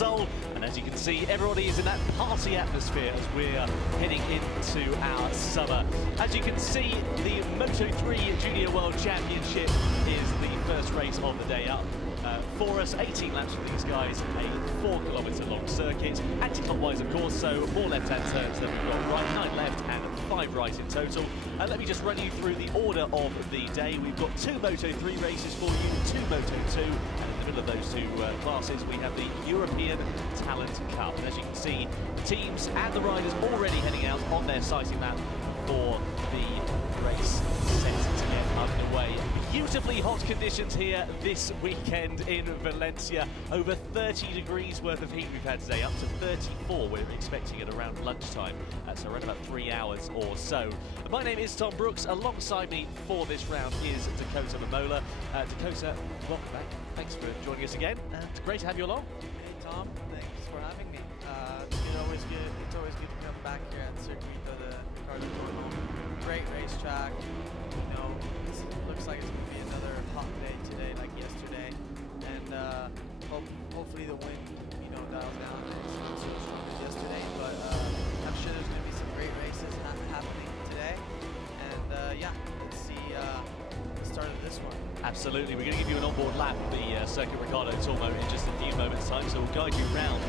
Repsol, and as you can see, everybody is in that party atmosphere as we're heading into our summer. As you can see, the Moto3 Junior World Championship is the first race of the day up. For us, 18 laps for these guys, a 4 kilometre long circuit, anti-clockwise of course, so 4 left-hand turns, then we've got right, 9 left and 5 right in total. Let me just run you through the order of the day. We've got 2 Moto3 races for you, 2 Moto2, and in the middle of those 2 classes we have the European Talent Cup. And as you can see, the teams and the riders already heading out on their sighting map for the race set to get underway. Beautifully hot conditions here this weekend in Valencia. Over 30 degrees worth of heat we've had today, up to 34 we're expecting at around lunchtime. So around about 3 hours or so. My name is Tom Brooks. Alongside me for this round is Dakota Momola. Dakota, welcome back. Thanks for joining us again, and great to have you along. Hey Tom, thanks for having me. It's always good to come back here at Circuito de Ricardo Tormo. Great racetrack. You know, it looks like it's going to be another hot day today, like yesterday, and hopefully the wind, dials down and it's not so strong as yesterday. But I'm sure there's going to be some great races happening today, and yeah, let's see the start of this one. Absolutely, we're going to give you an onboard lap of the Circuit Ricardo Tormo in just a few moments' time, so we'll guide you around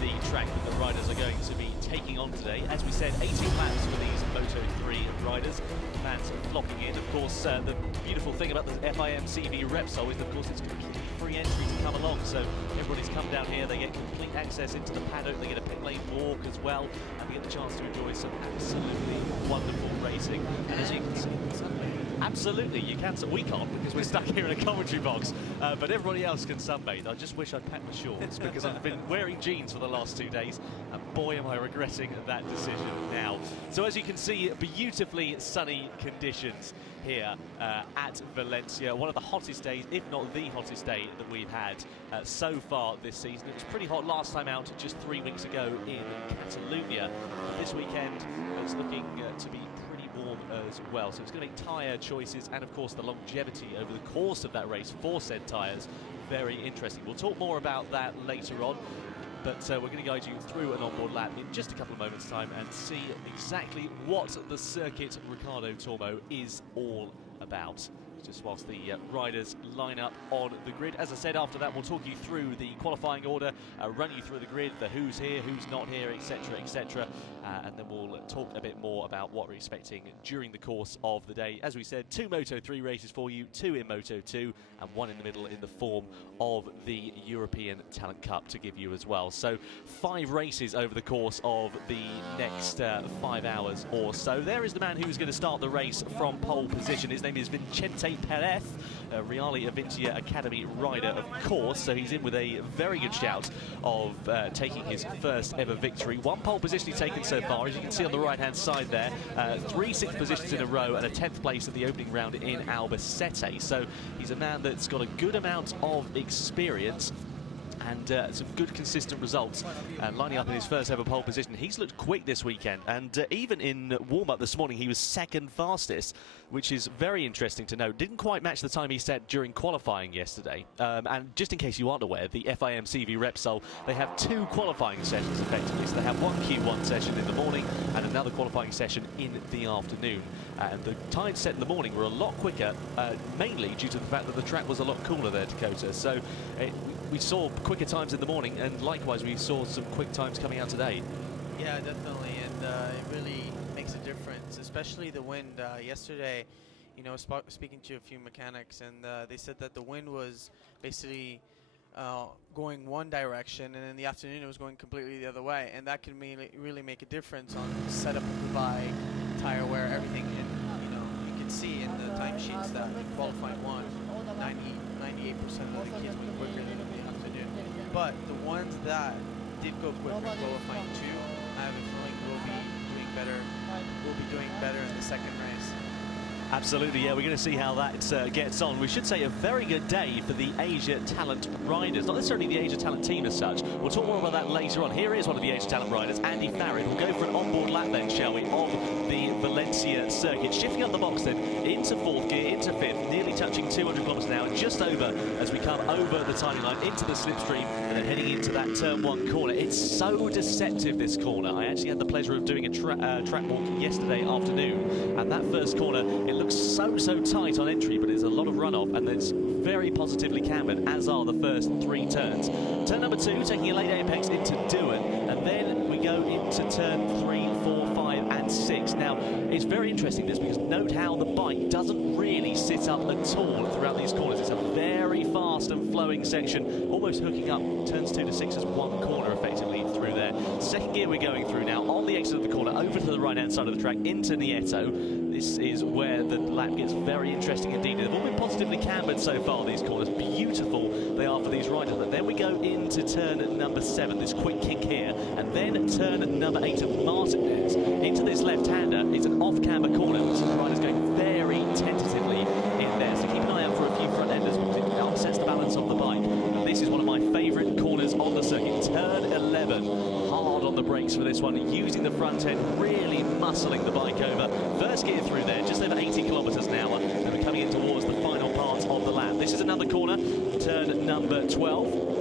the track that the riders are going to be taking on today. As we said, 18 laps for these Moto3 riders. Fans flocking in. Of course, the beautiful thing about the FIM CEV Repsol is that, of course, it's completely free entry to come along. So everybody's come down here, they get complete access into the paddock, they get a pit lane walk as well, and they get the chance to enjoy some absolutely wonderful racing. And as you can see, absolutely, you can. So we can't because we're stuck here in a commentary box, but everybody else can sunbathe. I just wish I'd packed my shorts because I've been wearing jeans for the last 2 days, and boy am I regretting that decision now. So as you can see, beautifully sunny conditions here at Valencia. One of the hottest days, if not the hottest day that we've had so far this season. It was pretty hot last time out just 3 weeks ago in Catalonia. This weekend it's looking to be warm as well, so it's going to make tyre choices and of course the longevity over the course of that race for said tyres very interesting. We'll talk more about that later on, but we're going to guide you through an onboard lap in just a couple of moments time and see exactly what the Circuit Ricardo Tormo is all about. Just whilst the riders line up on the grid. As I said, after that we'll talk you through the qualifying order, run you through the grid, the who's here, who's not here, etc, etc, and then we'll talk a bit more about what we're expecting during the course of the day. As we said, 2 Moto3 races for you, 2 in Moto2 and 1 in the middle in the form of the European Talent Cup to give you as well. So 5 races over the course of the next 5 hours or so. There is the man who's going to start the race from pole position. His name is Vicente Perez, a Reali Avintia Academy rider, of course, so he's in with a very good shout of taking his first ever victory. 1 pole position he's taken so far, as you can see on the right-hand side there. 3 6th positions in a row and a 10th place at the opening round in Albacete. So he's a man that's got a good amount of experience and some good consistent results, lining up in his first ever pole position. He's looked quick this weekend, and even in warm-up this morning he was 2nd fastest, which is very interesting to note. Didn't quite match the time he set during qualifying yesterday. And just in case you aren't aware, the FIM CEV Repsol, they have 2 qualifying sessions effectively. So they have 1 Q1 session in the morning and another qualifying session in the afternoon. And the times set in the morning were a lot quicker, mainly due to the fact that the track was a lot cooler there, Dakota. So we saw quicker times in the morning, and likewise we saw some quick times coming out today. Yeah, definitely, and it really makes a difference, especially the wind. Yesterday, speaking to a few mechanics, and they said that the wind was basically going one direction, and in the afternoon it was going completely the other way, and that can really make a difference on the setup of the bike, tire wear, everything. And you can see in the timesheets that in qualifying 1, 98% of the kids went quicker than in the afternoon. But the ones that did go quicker in qualifying 2, I have a feeling will be doing better in the second race. Absolutely, yeah, we're going to see how that gets on. We should say a very good day for the Asia Talent riders, not necessarily the Asia Talent team as such. We'll talk more about that later on. Here is one of the Asia Talent riders, Andy Farrad. We'll go for an onboard lap then, shall we, of the Valencia circuit. Shifting up the box then, into fourth gear, into fifth, nearly touching 200 kilometers an hour, just over as we come over the timing line, into the slipstream, and then heading into that turn one corner. It's so deceptive, this corner. I actually had the pleasure of doing a track walk yesterday afternoon, and that first corner, it looks so tight on entry, but it's a lot of runoff, and it's very positively cambered, as are the first three turns. Turn number two, taking a late apex into Dewan, and then we go into turn 3, 4, 5, and 6. Now, it's very interesting this, because note how the bike doesn't really sit up at all throughout these corners. It's a very fast and flowing section, almost hooking up turns 2 to 6 as one corner effectively through there. Second gear we're going through now, on the exit of the corner, over to the right-hand side of the track, into Nieto. This is where the lap gets very interesting indeed. They've all been positively cambered so far, these corners. Beautiful they are for these riders. But then we go into turn number 7, this quick kick here, and then turn number 8 of Martinez. Into this left-hander, it's an off-camber corner. This rider's going very tentatively in there, so keep an eye out for a few front-enders because it upsets the balance of the bike. And this is one of my favourite corners on the circuit. Turn 11, hard on the brakes for this one, using the front end, really muscling the bike over. First gear through there, just over 80 kilometres an hour, and we're coming in towards the final part of the lap. This is another corner, turn number 12.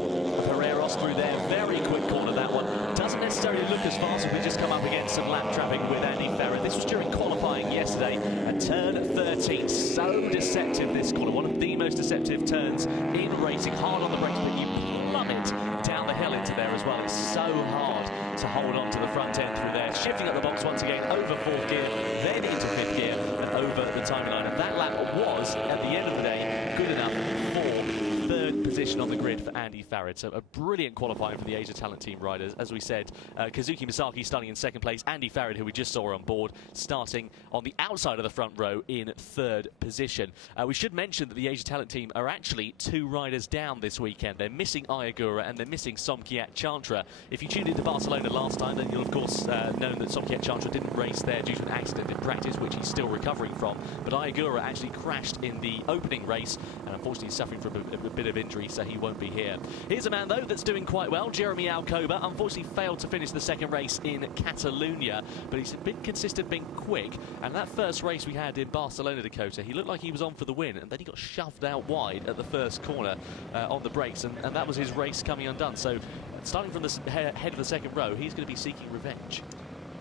Herreros through there, very quick corner that one. Doesn't necessarily look as fast as we just come up against some lap traffic with Andy Farrad. This was during qualifying yesterday, and turn 13, so deceptive this corner, one of the most deceptive turns in racing, hard on the brakes, but you plummet down the hill into there as well. It's so hard to hold on to the front end through there. Shifting up the box once again, over fourth gear, then into fifth gear, and over the timing line. And that lap was, at the end of the day, good enough for third position on the grid for Andy Farrad. So a brilliant qualifying for the Asia Talent team riders. As we said, Kazuki Misaki starting in second place, Andy Farrad, who we just saw on board, starting on the outside of the front row in third position. We should mention that the Asia Talent team are actually 2 riders down this weekend. They're missing Ayagura and they're missing Somkiat Chantra. If you tuned into Barcelona last time, then you'll of course known that Somkiat Chantra didn't race there due to an accident in practice, which he's still recovering from. But Ayagura actually crashed in the opening race, and unfortunately he's suffering from a bit of injury, so he won't be here. Here's a man, though, that's doing quite well. Jeremy Alcoba unfortunately failed to finish the second race in Catalonia, but he's been consistent, been quick. And that first race we had in Barcelona, Dakota, he looked like he was on for the win, and then he got shoved out wide at the first corner on the brakes, and that was his race coming undone. So starting from the head of the second row, he's going to be seeking revenge.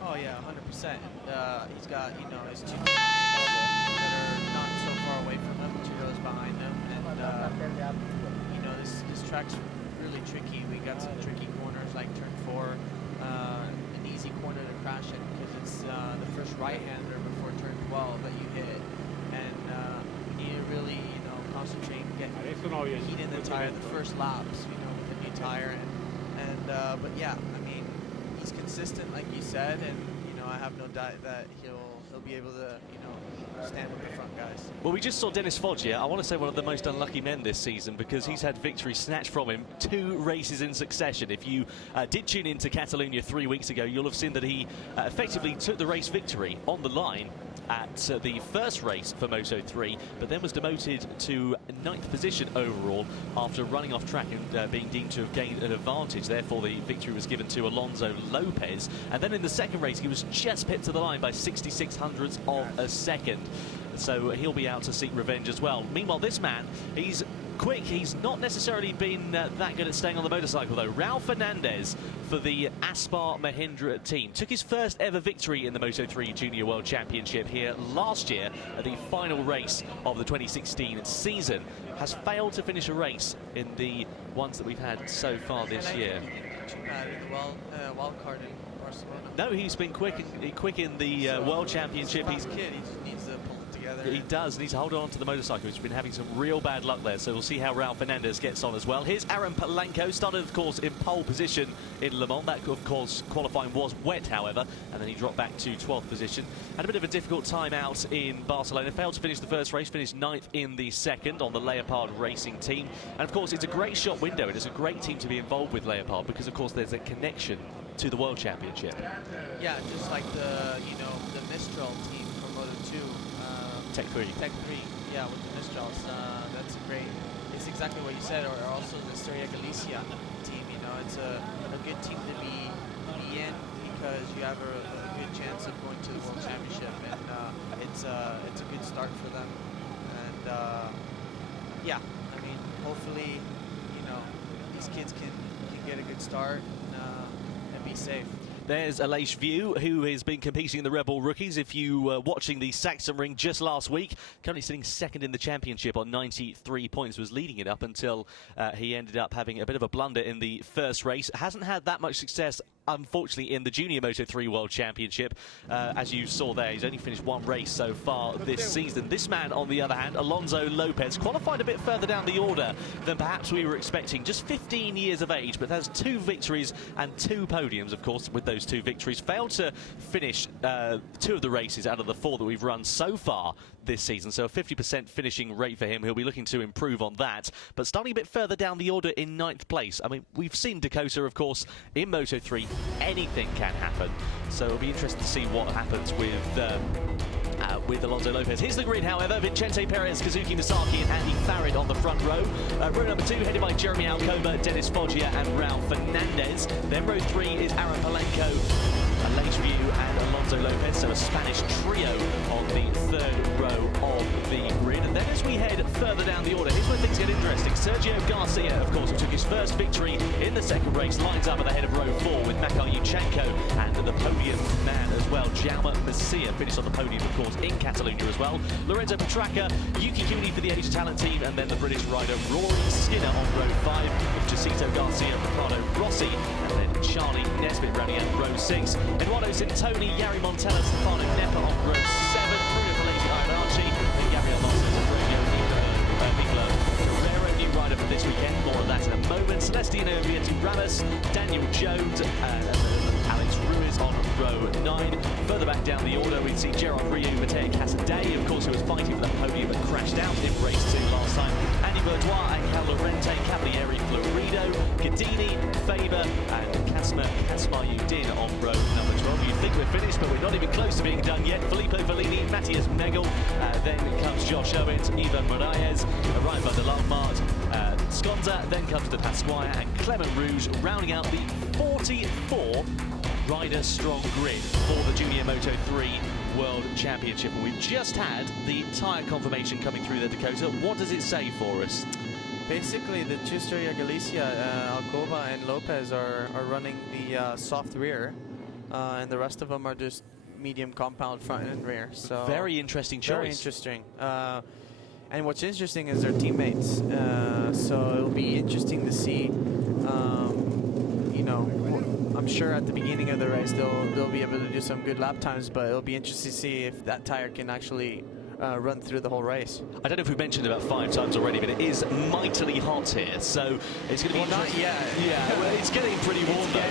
Oh yeah, 100%. He's got, you know, his 2 that are not so far away from him, 2 rows behind him, and you know, this track's really tricky. We got some tricky corners like turn 4, an easy corner to crash in because it's the first right-hander before turn 12 that you hit, and you need to really, you know, concentrate and get heat in the tire the first laps, you know, with a new tire, and but yeah, I mean, he's consistent like you said, and you know, I have no doubt that he'll be able to, you know, stand with the front guys. Well, we just saw Dennis Foggia, I want to say one of the most unlucky men this season, because he's had victory snatched from him 2 races in succession. If you did tune into Catalonia 3 weeks ago, you'll have seen that he effectively took the race victory on the line at the first race for Moto3, but then was demoted to 9th position overall after running off track and being deemed to have gained an advantage. Therefore, the victory was given to Alonso Lopez. And then in the second race, he was just pipped to the line by 66 hundredths of a second. So he'll be out to seek revenge as well. Meanwhile, this man, he's quick. He's not necessarily been that good at staying on the motorcycle, though. Raul Fernandez for the Aspar Mahindra team took his first ever victory in the Moto3 Junior World Championship here last year at the final race of the 2016 season. Has failed to finish a race in the ones that we've had so far this year. Wild card in Barcelona. No, he's been quick in the World Championship. He's a kid. He just needs to pull it together. He does. Needs to hold on to the motorcycle. He's been having some real bad luck there. So we'll see how Raul Fernandez gets on as well. Here's Aaron Palanco. Started, of course, in pole position in Le Mans. That, of course, qualifying was wet, however, and then he dropped back to 12th position. Had a bit of a difficult time out in Barcelona. Failed to finish the first race. Finished 9th in the second on the Leopard Racing team. And, of course, it's a great shot window. It is a great team to be involved with Leopard because, of course, there's a connection to the World Championship. Yeah, just like the, you know, the Mistral team from Moto2. Tech 3. Tech 3, yeah, with the Mistrals. That's great. It's exactly what you said, or also the Estrella Galicia team. You know, it's a good team to be in because you have a good chance of going to the World Championship, and it's a good start for them. And yeah, I mean, hopefully, you know, these kids can get a good start and be safe. There's Aleix View, who has been competing in the Red Bull Rookies. If you were watching the Saxon Ring just last week, currently sitting second in the championship on 93 points, was leading it up until he ended up having a bit of a blunder in the first race. Hasn't had that much success, unfortunately, in the Junior Moto3 World Championship. As you saw there, he's only finished one race so far this season. This man, on the other hand, Alonso Lopez, qualified a bit further down the order than perhaps we were expecting. Just 15 years of age, but has 2 victories and 2 podiums, of course, with those 2 victories. Failed to finish 2 of the races out of the 4 that we've run so far this season, so a 50% finishing rate for him. He'll be looking to improve on that, but starting a bit further down the order in 9th place. I mean, we've seen Dakota, of course, in Moto3. Anything can happen, so it'll be interesting to see what happens with Alonso Lopez. Here's the grid, however. Vicente Perez, Kazuki Misaki and Andy Farid on the front row. Row number 2 headed by Jeremy Alcoba, Dennis Foggia and Raul Fernandez. Then row 3 is Aaron Palenko, Aleix View and Alonso Lopez, so a Spanish trio on the 3rd row of the grid. And then as we head further down the order, here's where things get interesting. Sergio Garcia, of course, who took his first victory in the 2nd race, lines up at the head of row 4 with Makar Yuchenko and the podium man as well, Jaume Messia, finished on the podium, of course, in Catalonia as well. Lorenzo Petracca, Yuki Kuni for the Asia Talent team, and then the British rider Rory Skinner on row 5, with Jacinto Garcia, Ricardo Rossi, and then Charlie Nesbitt rounding out row 6. Eduardo Sintoni, Yari Montella, Stefano Nepa on row 7, Bruno Valenti, Iron Archie, and Gabriel Martins and Romeo Nicola Carrera, new rider for this weekend. More of that in a moment. Celestino Vietti Ramos, Daniel Jones, and Alex Ruiz on row 9. Further back down the order, we see Gerard Ryu, Mateo Casadei, of course, who was fighting for the podium but crashed out in race 2 last time. Andy Bourdois and Cal Lorente, Cavalieri, Florido, Gadini, Faber, and Kasmar Udin on row number 12. You'd think we're finished, but we're not even close to being done yet. Filippo Fellini, Matthias Megel, then comes Josh Owens, Ivan Moraes, Ryan van der Langmaart, Sconza, then comes the Pasquire and Clement Rouge, rounding out the 44 rider strong grid for the Junior Moto3 World Championship. And we've just had the tyre confirmation coming through the Dakota. What does it say for us? Basically, the 2 Estrella Galicia, Alcoba and Lopez are running the soft rear, and the rest of them are just medium compound front and rear. So very interesting choice. Very interesting. And what's interesting is their teammates. So it'll be interesting to see. You know, I'm sure at the beginning of the race they'll be able to do some good lap times, but it'll be interesting to see if that tire can actually run through the whole race. I don't know if we've mentioned it about 5 times already, but it is mightily hot here, so it's going to be not yet. Yeah, well, it's getting pretty warm there.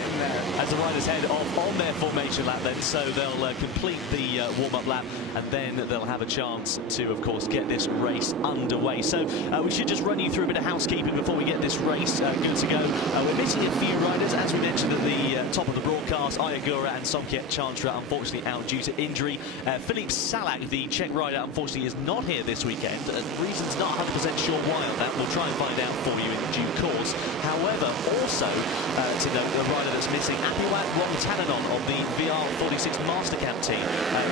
As the riders head off on their formation lap then, so they'll complete the warm-up lap, and then they'll have a chance to, of course, get this race underway. So we should just run you through a bit of housekeeping before we get this race good to go. We're missing a few riders, as we mentioned at the top of the broadcast. Ayagura and Somkiet Chantra, unfortunately, out due to injury. Philippe Salak, the Czech rider, unfortunately, is not here this weekend. Reasons not 100% sure why on that. We'll try and find out for you in due course. However, also to note, the rider that's missing, Apiwat Rongtananon of the VR46 Master Camp team,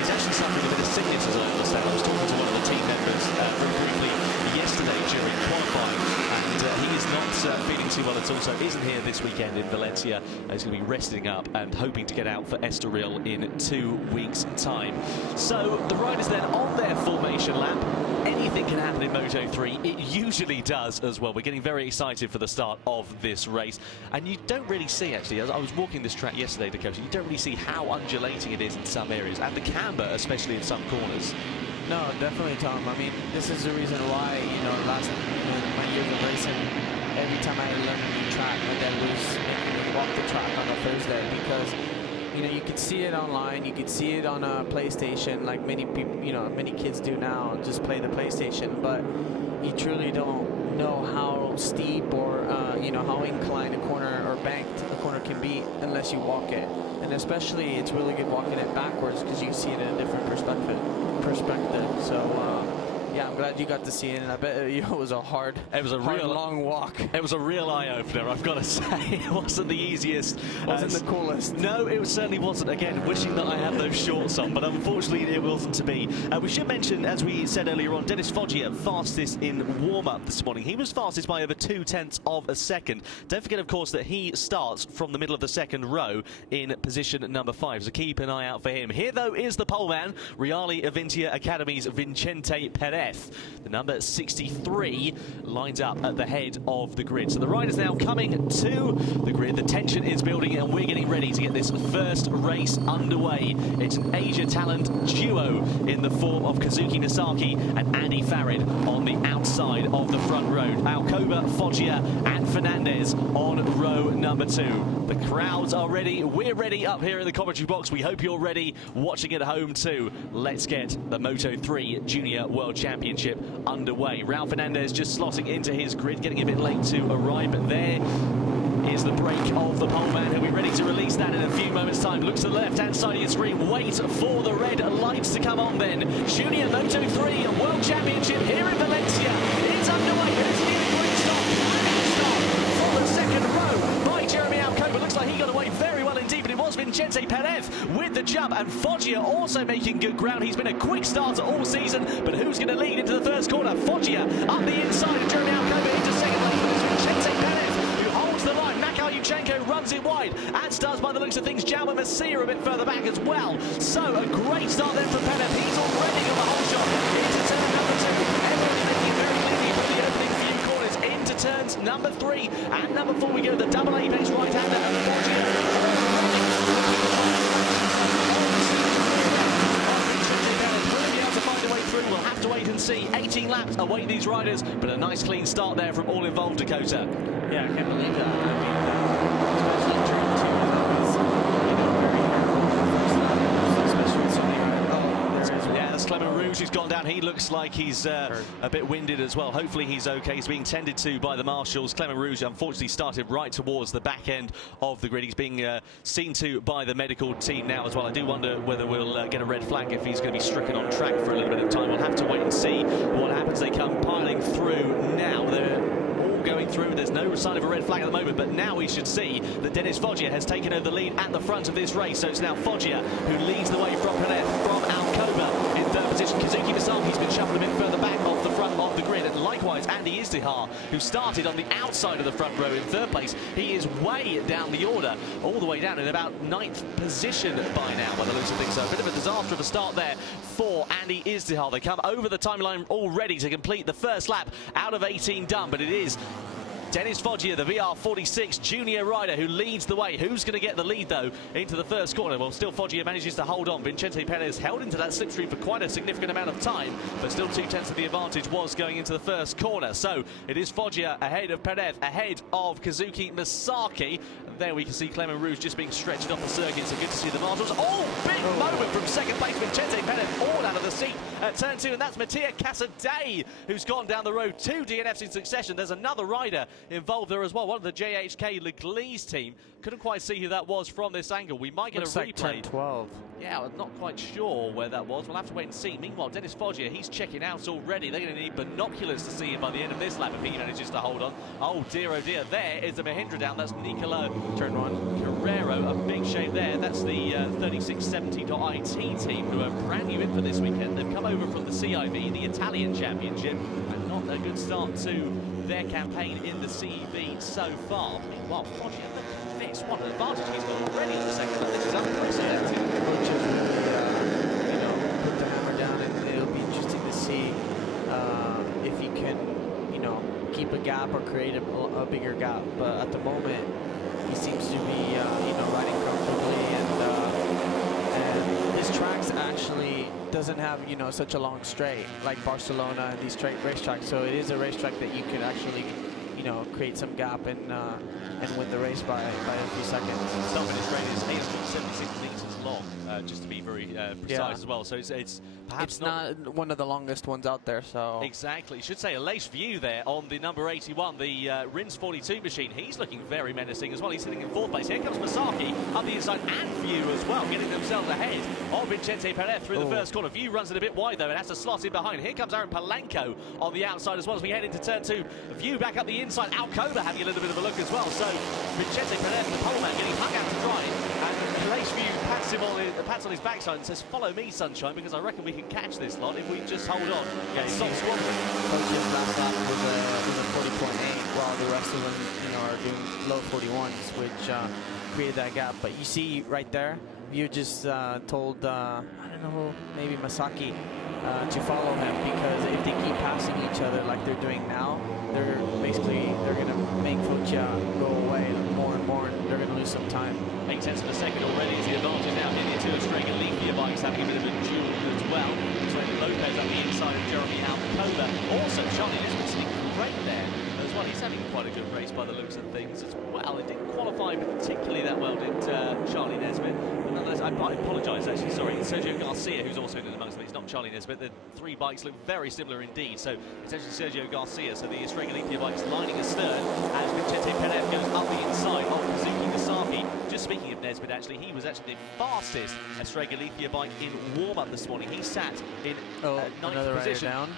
is actually suffering a bit of sickness, as I understand. I was talking to one of the team members very briefly yesterday during qualifying, and he is not feeling too well at all, so isn't here this weekend in Valencia. He's going to be resting up and hoping to get out for Estoril in 2 weeks' time. So the riders then on their formation lap. Anything can happen in Moto3. It usually does as well. We're getting very excited for the start of this race. And you don't really see, actually, as I was walking this track yesterday, Dakota, you don't really see how undulating it is in some areas, and the camber, especially in some corners. No, definitely, Tom. I mean, this is the reason why, you know, my years of racing, every time I had to learn a new track, my dad was making me walk the track on a Thursday, because you know, you could see it online, you could see it on a PlayStation, like many people, you know, many kids do now, just play the PlayStation, but you truly don't know how steep or, you know, how inclined a corner or banked a corner can be unless you walk it. And especially, it's really good walking it backwards because you see it in a different perspective. So, yeah, I'm glad you got to see it, and I bet it was a hard, real long walk. It was a real eye-opener, I've got to say. It wasn't the easiest. Wasn't the coolest. No, it certainly wasn't. Again, wishing that I had those shorts on, but unfortunately it wasn't to be. We should mention, as we said earlier on, Dennis Foggia fastest in warm-up this morning. He was fastest by over 0.2 of a second. Don't forget, of course, that he starts from the middle of the second row in position number 5, so keep an eye out for him. Here, though, is the poleman, Reali Avintia Academy's Vicente Perez. The number 63 lines up at the head of the grid. So the riders now coming to the grid. The tension is building, and we're getting ready to get this first race underway. It's an Asia talent duo in the form of Kazuki Misaki and Andy Farid on the outside of the front row. Alcoba, Foggia and Fernandez on row number 2. The crowds are ready. We're ready up here in the commentary box. We hope you're ready watching at home too. Let's get the Moto3 Junior World Championship underway. Raul Fernandez just slotting into his grid, getting a bit late to arrive, but there is the break of the poleman. He'll be ready to release that in a few moments' time. Looks to the left-hand side of your screen. Wait for the red lights to come on then. Junior Moto3 World Championship here in Valencia. It's underway. There's the quick stop for the second row by Jeremy Alcoba. Looks like he got away very well indeed, but it was Vicente Perez with the jump, and Foggia also making good ground. He's been a quick starter all season, but who's going to lead into the first corner? Foggia up the inside, and Jeremy Alcoba into second lane. It's Vicente Perez who holds the line. Makao Yuchenko runs it wide, as does, by the looks of things, Jaume Masia a bit further back as well. So a great start then for Perez. He's already got the whole shot into turn number 2. Everyone's making it very clearly for the opening few corners. Into turns number 3 and number 4 we go. The double apex right-hander and Foggia. We'll have to wait and see. 18 laps await these riders, but a nice clean start there from all involved, Dakota. Yeah, I can't believe that. I mean, especially turn 2, especially with so many riders. Yeah, that's Clement Rouge who's gone down. He looks like he's a bit winded as well. Hopefully he's okay. He's being tended to by the marshals. Clement Rouge unfortunately started right towards the back end of the grid. He's being seen to by the medical team now as well. I do wonder whether we'll get a red flag if he's going to be stricken on track for a little bit of time. We'll have to wait and see what happens. They come piling through now. They're all going through. There's no sign of a red flag at the moment, but now we should see that Dennis Foggia has taken over the lead at the front of this race. So it's now Foggia who leads the way from Alcoba in third position. Kazuki Misaki's been shuffled a bit further back off the front of the grid, and likewise Andy Izdihar, who started on the outside of the front row in third place. He is way down the order, all the way down in about 9th position by now, by the looks of things. So a bit of a disaster of a start there for Andy Izdihar. They come over the timeline already to complete the first lap out of 18 done, but it is Dennis Foggia, the VR46 junior rider, who leads the way. Who's going to get the lead, though, into the first corner? Well, still Foggia manages to hold on. Vicente Perez held into that slipstream for quite a significant amount of time, but still 2/10 of the advantage was going into the first corner. So it is Foggia ahead of Perez, ahead of Kazuki Misaki. There we can see Clement Rouge just being stretched off the circuit, so good to see the marshals. Oh, big moment from second place. Vicente Perez all out of the seat at turn 2, and that's Mattia Casadei, who's gone down the road. 2 DNFs in succession. There's another rider involved there as well, one of the JHK Leglise team. Couldn't quite see who that was from this angle. We might get a replay. Like 10-12. Yeah, I'm not quite sure where that was. We'll have to wait and see. Meanwhile, Dennis Foggia, he's checking out already. They're going to need binoculars to see him by the end of this lap if he manages to hold on. Oh dear, oh dear. There is the Mahindra down. That's Nicolo Turn 1. Carrero. A big shame there. That's the 3670.IT team who are brand new in for this weekend. They've come over from the CIV, the Italian Championship, and not a good start to their campaign in the CEV so far. Meanwhile, Foggia, this what an advantage he's got already in the second lap. This is unprecedented. Put the hammer down, and it'll be interesting to see if he can, keep a gap or create a bigger gap. But at the moment, he seems to be, riding comfortably, and his tracks actually doesn't have, such a long straight like Barcelona and these straight racetracks. So it is a racetrack that you could actually, create some gap and win the race by a few seconds. Start finish straight is 876 meters long. just to be very precise as well. So it's perhaps not one of the longest ones out there. So exactly, should say a late view there on the number 81, the Rins 42 machine. He's looking very menacing as well. He's sitting in 4th place. Here comes Masaki up the inside, and View as well, getting themselves ahead of Vicente Perez through the first corner. View runs it a bit wide though and has to slot in behind. Here comes Aaron Palenko on the outside as well as we head into turn 2. View back up the inside. Alcoba having a little bit of a look as well. So Vicente Perez, the pole man, getting hung out to dry, and Place View pats on his backside and says, "Follow me, sunshine, because I reckon we can catch this lot if we just hold on." Yeah, stop swabbling. Coach's last lap was a 40.8, while the rest of them, are doing low 41s, which created that gap. But you see right there, View just told I don't know, maybe Masaki to follow him, because if they keep passing each other like they're doing now, they're going to make Foggia go away more and more, and they're going to lose some time. 8 tenths of a second already is the advantage now. Here the two Australian Leafia bikes having a bit of a duel as well. So Lopez up the inside of Jeremy Alcoba. Also, Charlie Lisbon's sitting great there as well. He's having quite a good race by the looks of things as well. It didn't qualify particularly that well, did Charlie Nesbitt. But nonetheless, I apologise actually, sorry. It's Sergio Garcia who's also in amongst them. It's not Charlie Nesbitt. The 3 bikes look very similar indeed. So it's actually Sergio Garcia. So the Australian Leafia bikes lining astern as Vicente Perez goes up the inside of Kazuki Nasaki. Just speaking of Nesbitt, actually, he was actually the fastest Australian Leafia bike in warm-up this morning. He sat in 9th position. Down.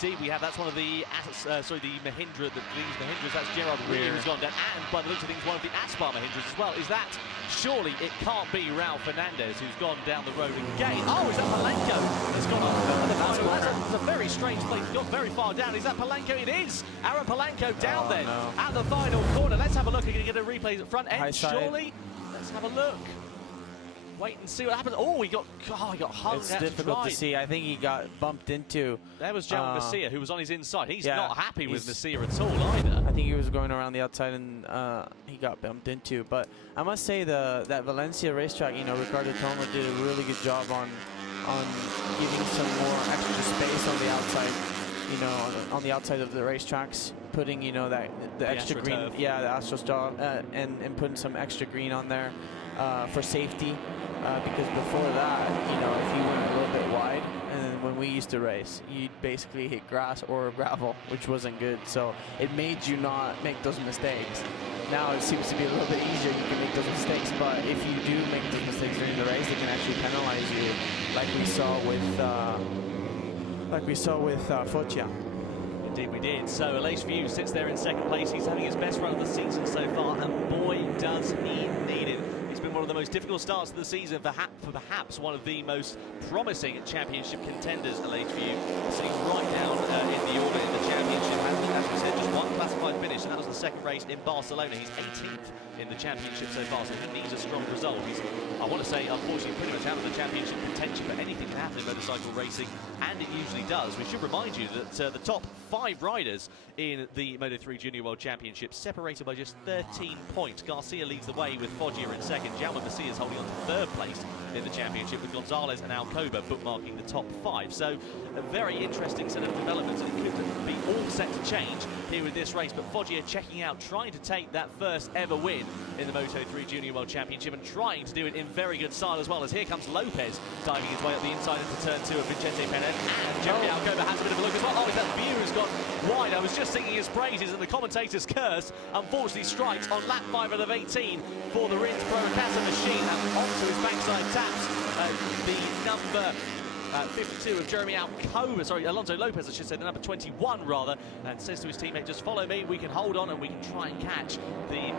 Indeed, we have, that's one of the, the Mahindra, these Mahindras, that's Gerard Rear who's gone down, and by the looks of things, one of the Aspar Mahindras as well. Is that, surely it can't be Raul Fernandez who's gone down the road again? Oh, is that Palenko that's gone on? That's a very strange place, he's gone very far down. Is that Palenko? It is! Aaron Palenko down at the final corner. Let's have a look, we're going to get a replay at front end, surely. Let's have a look. Wait and see what happens. Oh, he got hung out. It's difficult to see. I think he got bumped into. There was Joe Messia, who was on his inside. He's not happy with Messia at all either. I think he was going around the outside and he got bumped into. But I must say that Valencia racetrack, Ricardo Tormo did a really good job on giving some more extra space on the outside. On the outside of the racetracks, putting the extra green, turf. the AstroStar, and putting some extra green on there for safety. Because before that, if you went a little bit wide, and when we used to race, you'd basically hit grass or gravel, which wasn't good. So it made you not make those mistakes. Now it seems to be a little bit easier. You can make those mistakes, but if you do make those mistakes during the race, they can actually penalize you, like we saw with Foggia. Indeed we did. So Aleix View sits there in 2nd place. He's having his best run of the season so far, and boy does he need it. It's been one of the most difficult starts of the season for perhaps one of the most promising championship contenders. Aleix View sitting right down in the order in the championship. As we said, just one classified finish, and that was the 2nd race in Barcelona. He's 18th in the championship so far, so he needs a strong result. He's, I want to say, unfortunately, pretty much out of the championship contention, but anything can happen in motorcycle racing, and it usually does. We should remind you that the top 5 riders in the Moto3 Junior World Championship separated by just 13 points. Garcia leads the way with Foggia in 2nd. Jaume Messia is holding on to 3rd place in the championship, with Gonzalez and Alcoba bookmarking the top 5. So a very interesting set of developments, and it could be all set to change here with this race. But Foggia checking out, trying to take that first ever win in the Moto3 Junior World Championship, and trying to do it in very good style as well, as here comes Lopez diving his way up the inside into turn 2 of Vicente Perez, and Jeremy Alcoba has a bit of a look as well. Oh, is that View who's gone wide? I was just singing his praises, and the commentator's curse unfortunately strikes on lap 5 out of 18 for the Rins Pro Casa machine, and onto his backside taps the number 52 of Jeremy Alonso Lopez, I should say, the number 21 rather, and says to his teammate, just follow me, we can hold on and we can try and catch the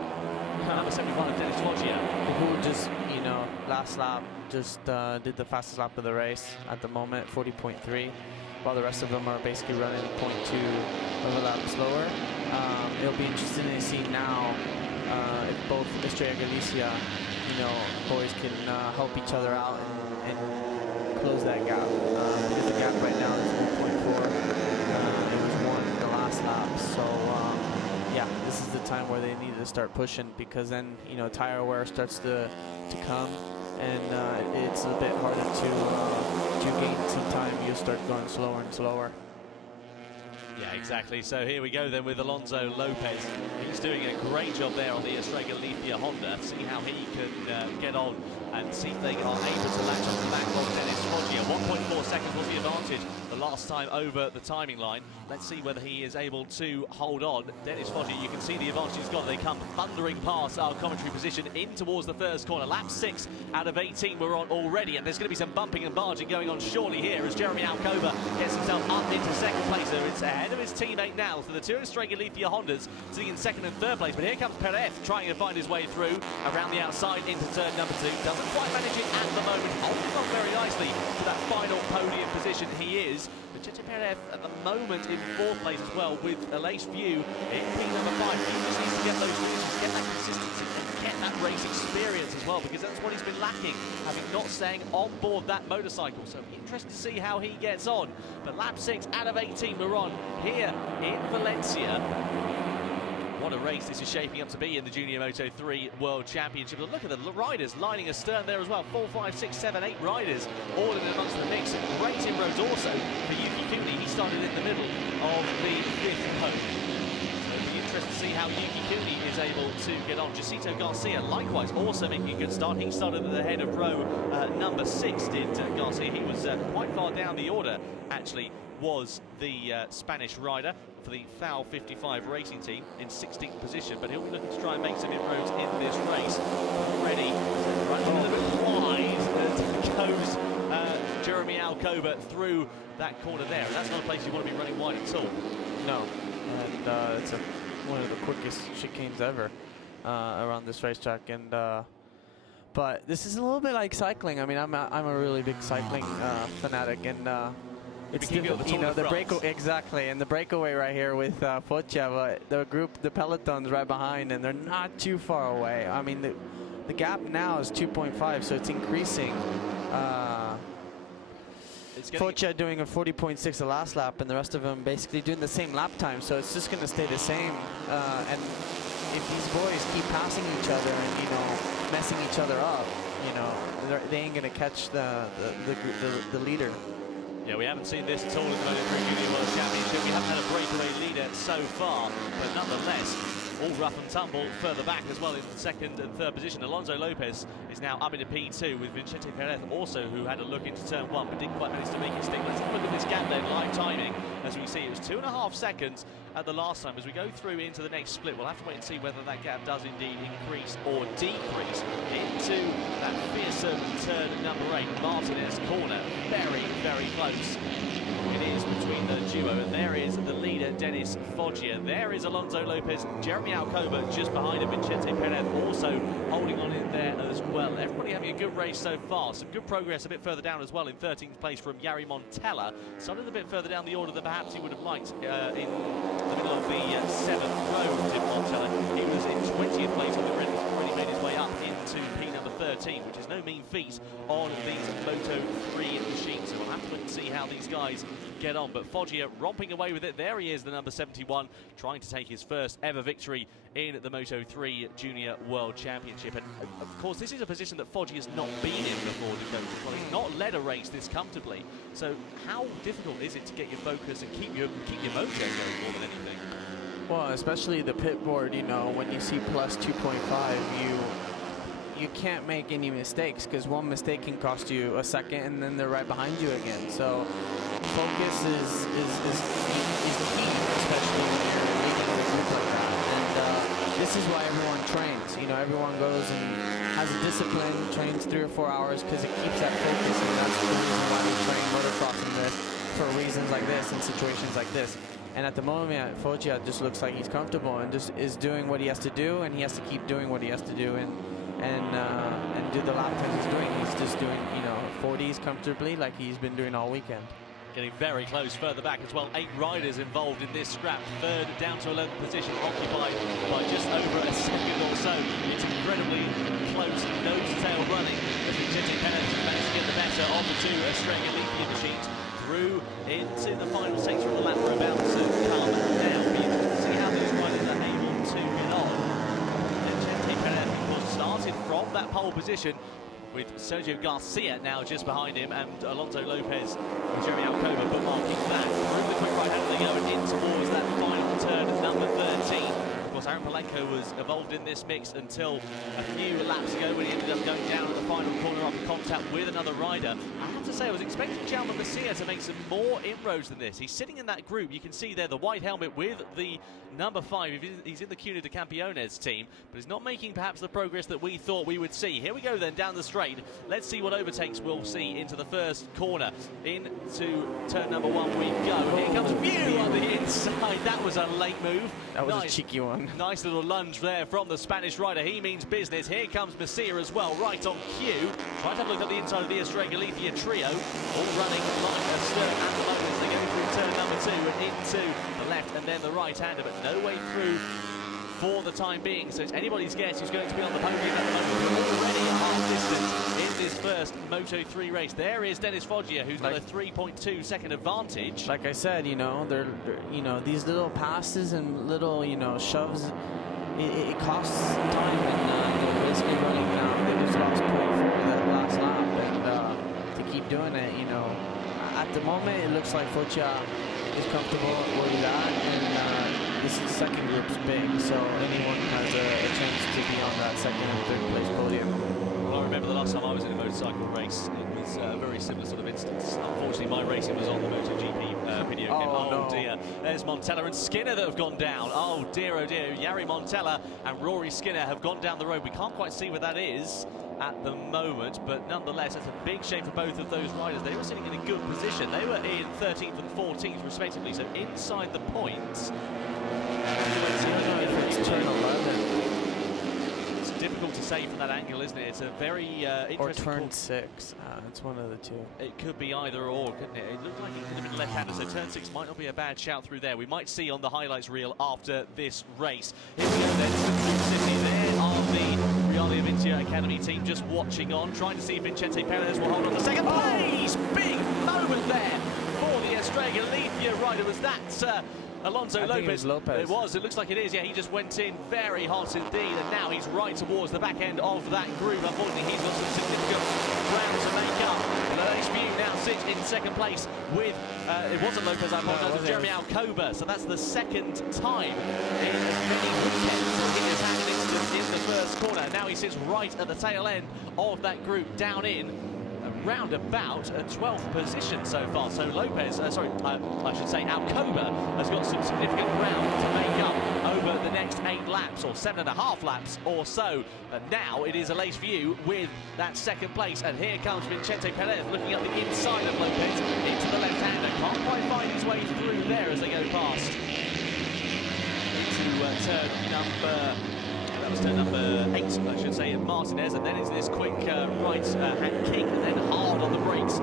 number 71 of Dennis Foggia. Who just, last lap just did the fastest lap of the race at the moment, 40.3, while the rest of them are basically running 0.2 of a lap slower. It'll be interesting to see now if both Estrella Galicia, boys can help each other out and close that gap. Because the gap right now is 1.4. It was 1 in the last lap. So, yeah, this is the time where they need to start pushing, because then, tire wear starts to come, and it's a bit harder to gain some time. You start going slower and slower. Yeah, exactly. So here we go then with Alonso Lopez. He's doing a great job there on the Estrella Leafia Honda. See how he can get on and see if they are able to latch onto the back of Dennis Foggia. 1.4 seconds was the advantage the last time over the timing line. Let's see whether he is able to hold on. Dennis Foggia, you can see the advantage he's got. They come thundering past our commentary position in towards the first corner. Lap 6 out of 18 we're on already, and there's going to be some bumping and barging going on shortly here as Jeremy Alcoba gets himself up into second place. So it's ahead of his teammate now. So the two Australia Lithia Hondas sitting in second and third place, but here comes Perez trying to find his way through around the outside into turn number 2. Doesn't quite manage it at the moment, holding on very nicely to that final podium position he is. But Cheche Perez at the moment in fourth place as well, with Aleix View in P number 5. He just needs to get those finishes, get that consistency, and get that race experience as well, because that's what he's been lacking, having not staying on board that motorcycle. So interesting to see how he gets on. But lap 6 out of 18 we're on here in Valencia. What a race this is shaping up to be in the Junior Moto3 World Championship. And look at the riders lining astern there as well. 4, 5, 6, 7, 8 riders all in amongst the mix. Great inroads also for Yuki Cooney. He started in the middle of the 5th pole. So it'll be interesting to see how Yuki Cooney is able to get on. Jacinto Garcia likewise also making a good start. He started at the head of row number 6, did Garcia. He was quite far down the order, actually, was the Spanish rider for the FAL 55 racing team in 16th position, but he'll be looking to try and make some inroads in this race. Already running a little bit wide as goes Jeremy Alcoba through that corner there, and that's not a place you want to be running wide at all. No, and it's one of the quickest chicanes ever around this racetrack, and but this is a little bit like cycling. I mean, I'm a really big cycling fanatic, and it's the breakaway exactly, and the breakaway right here with Foggia, but the peloton's right behind, and they're not too far away. I mean, the gap now is 2.5, so it's increasing. Foggia doing a 40.6 the last lap, and the rest of them basically doing the same lap time, so it's just going to stay the same. And if these boys keep passing each other and messing each other up, they ain't going to catch the leader. Yeah, we haven't seen this at all in the Moto3 Junior World Championship. We haven't had a breakaway leader so far, but nonetheless, all rough and tumble further back as well in second and third position. Alonso Lopez is now up into P2 with Vicente Perez also, who had a look into turn 1 but didn't quite manage to make it stick. Let's have a look at this gap then, live timing. As we see, it was 2.5 seconds at the last time. As we go through into the next split, we'll have to wait and see whether that gap does indeed increase or decrease into that fearsome turn number 8. Martinez corner, very, very close. It is between the duo, and there is the leader, Dennis Foggia. There is Alonso Lopez, Jeremy Alcoba just behind him, Vicente Perez also holding on in there as well. Everybody having a good race so far. Some good progress a bit further down as well in 13th place from Jari Montella. Started a bit further down the order than perhaps he would have liked in the middle of the 7th row, did Montella. He was in 20th place on the grid, already made his way up into P number 13, which is no mean feat on these Moto3 machines. So we'll have to wait and see how these guys get on. But Foggia romping away with it. There he is, the number 71, trying to take his first ever victory in the Moto3 Junior World Championship. And of course, this is a position that Foggia has not been in before, he's not led a race this comfortably. So how difficult is it to get your focus and keep your motor going more than anything? Well, especially the pit board, when you see plus 2.5, you can't make any mistakes, because one mistake can cost you a second, and then they're right behind you again. So focus is the key, especially when you're leading a group like that. And this is why everyone trains. Everyone goes and has a discipline, trains 3 or 4 hours, because it keeps that focus, and that's the reason why we train motocross in this, for reasons like this and situations like this. And at the moment, Foggia just looks like he's comfortable and just is doing what he has to do, and he has to keep doing what he has to do, and do the lap times he's doing. He's just doing, 40s comfortably, like he's been doing all weekend. Getting very close further back as well. 8 riders involved in this scrap. Third down to 11th position, occupied by just over a second or so. It's incredibly close nose-to-tail running as Vicente Perez managed to get the better of the 2 Australian Lithia machines through into the final stage from the lap we're about to come now. But you can see how these riders are able to get on. Vicente Perez, of course, started from that pole position, with Sergio Garcia now just behind him, and Alonso Lopez and Jeremy Alcoba bookmarking that. Through the quick right hand they go in towards that final turn, number 13. Of course, Aaron Palenko was involved in this mix until a few laps ago when he ended up going down at the final corner contact with another rider. I have to say, I was expecting Jaume Masia to make some more inroads than this. He's sitting in that group. You can see there the white helmet with the number 5. He's in the Cunha de Campeones team, but he's not making perhaps the progress that we thought we would see. Here we go then, down the straight. Let's see what overtakes we'll see into the first corner. Into turn number 1 we go. Here comes View on the inside. That was a late move. That was a cheeky one. Nice little lunge there from the Spanish rider. He means business. Here comes Masia as well, right on cue. Try to have a look at the inside of the Estrella Galicia trio. All running like a stern at the moment as they go through turn number 2 and into the left and then the right-hander, but no way through for the time being. So it's anybody's guess who's going to be on the podium at the moment. We're already at half distance in this first Moto3 race. There is Dennis Foggia, who's got a 3.2 second advantage. Like I said, you know, they're you know, these little passes and little, you know, shoves, it costs time, and they're basically running down. They just lost 0.4 that last lap, and to keep doing it, you know, at the moment it looks like Foggia is comfortable where he's at, and this is second group's big, so anyone has a chance to be on that second and third place podium. Well, I remember the last time I was in a motorcycle race, it was a very similar sort of instance. Unfortunately, my racing was on the MotoGP video game. Oh no. Dear, there's Montella and Skinner that have gone down. Oh dear, Jari Montella and Rory Skinner have gone down the road. We can't quite see where that is at the moment, but nonetheless, that's a big shame for both of those riders. They were sitting in a good position. They were in 13th and 14th, respectively, so inside the points. It's turn 11. It's difficult to say from that angle, isn't it? It's a very interesting... Or turn 6. It's one of the two. It could be either or, couldn't it? It looked like it could have been left-handed, so turn 6 might not be a bad shout through there. We might see on the highlights reel after this race. Here we go then, City. There are the Realia Vincia Academy team just watching on, trying to see if Vicente Perez will hold on to second place. Big moment there for the Estrella Galicia rider. Was that Alonso Lopez? It was. It looks like it is. Yeah, he just went in very hot indeed, and now he's right towards the back end of that group. Unfortunately, he's got some significant ground to make up. View now sits in second place with, it wasn't Lopez, I apologize, it was Jeremy Alcoba. So that's the second time in many weekends that he has had an incident in the first corner. Now he sits right at the tail end of that group, down in round about a 12th position so far. So Lopez, I should say Alcoba has got some significant ground to make up over the next 8 laps or 7.5 laps or so. And now it is Aleix View with that second place. And here comes Vicente Perez looking at the inside of Lopez into the left-hander. Can't quite find his way through there as they go past. Into turn number... That was turn number 8, I should say, of Martinez, and then it's this quick right-hand kick, and then hard on the brakes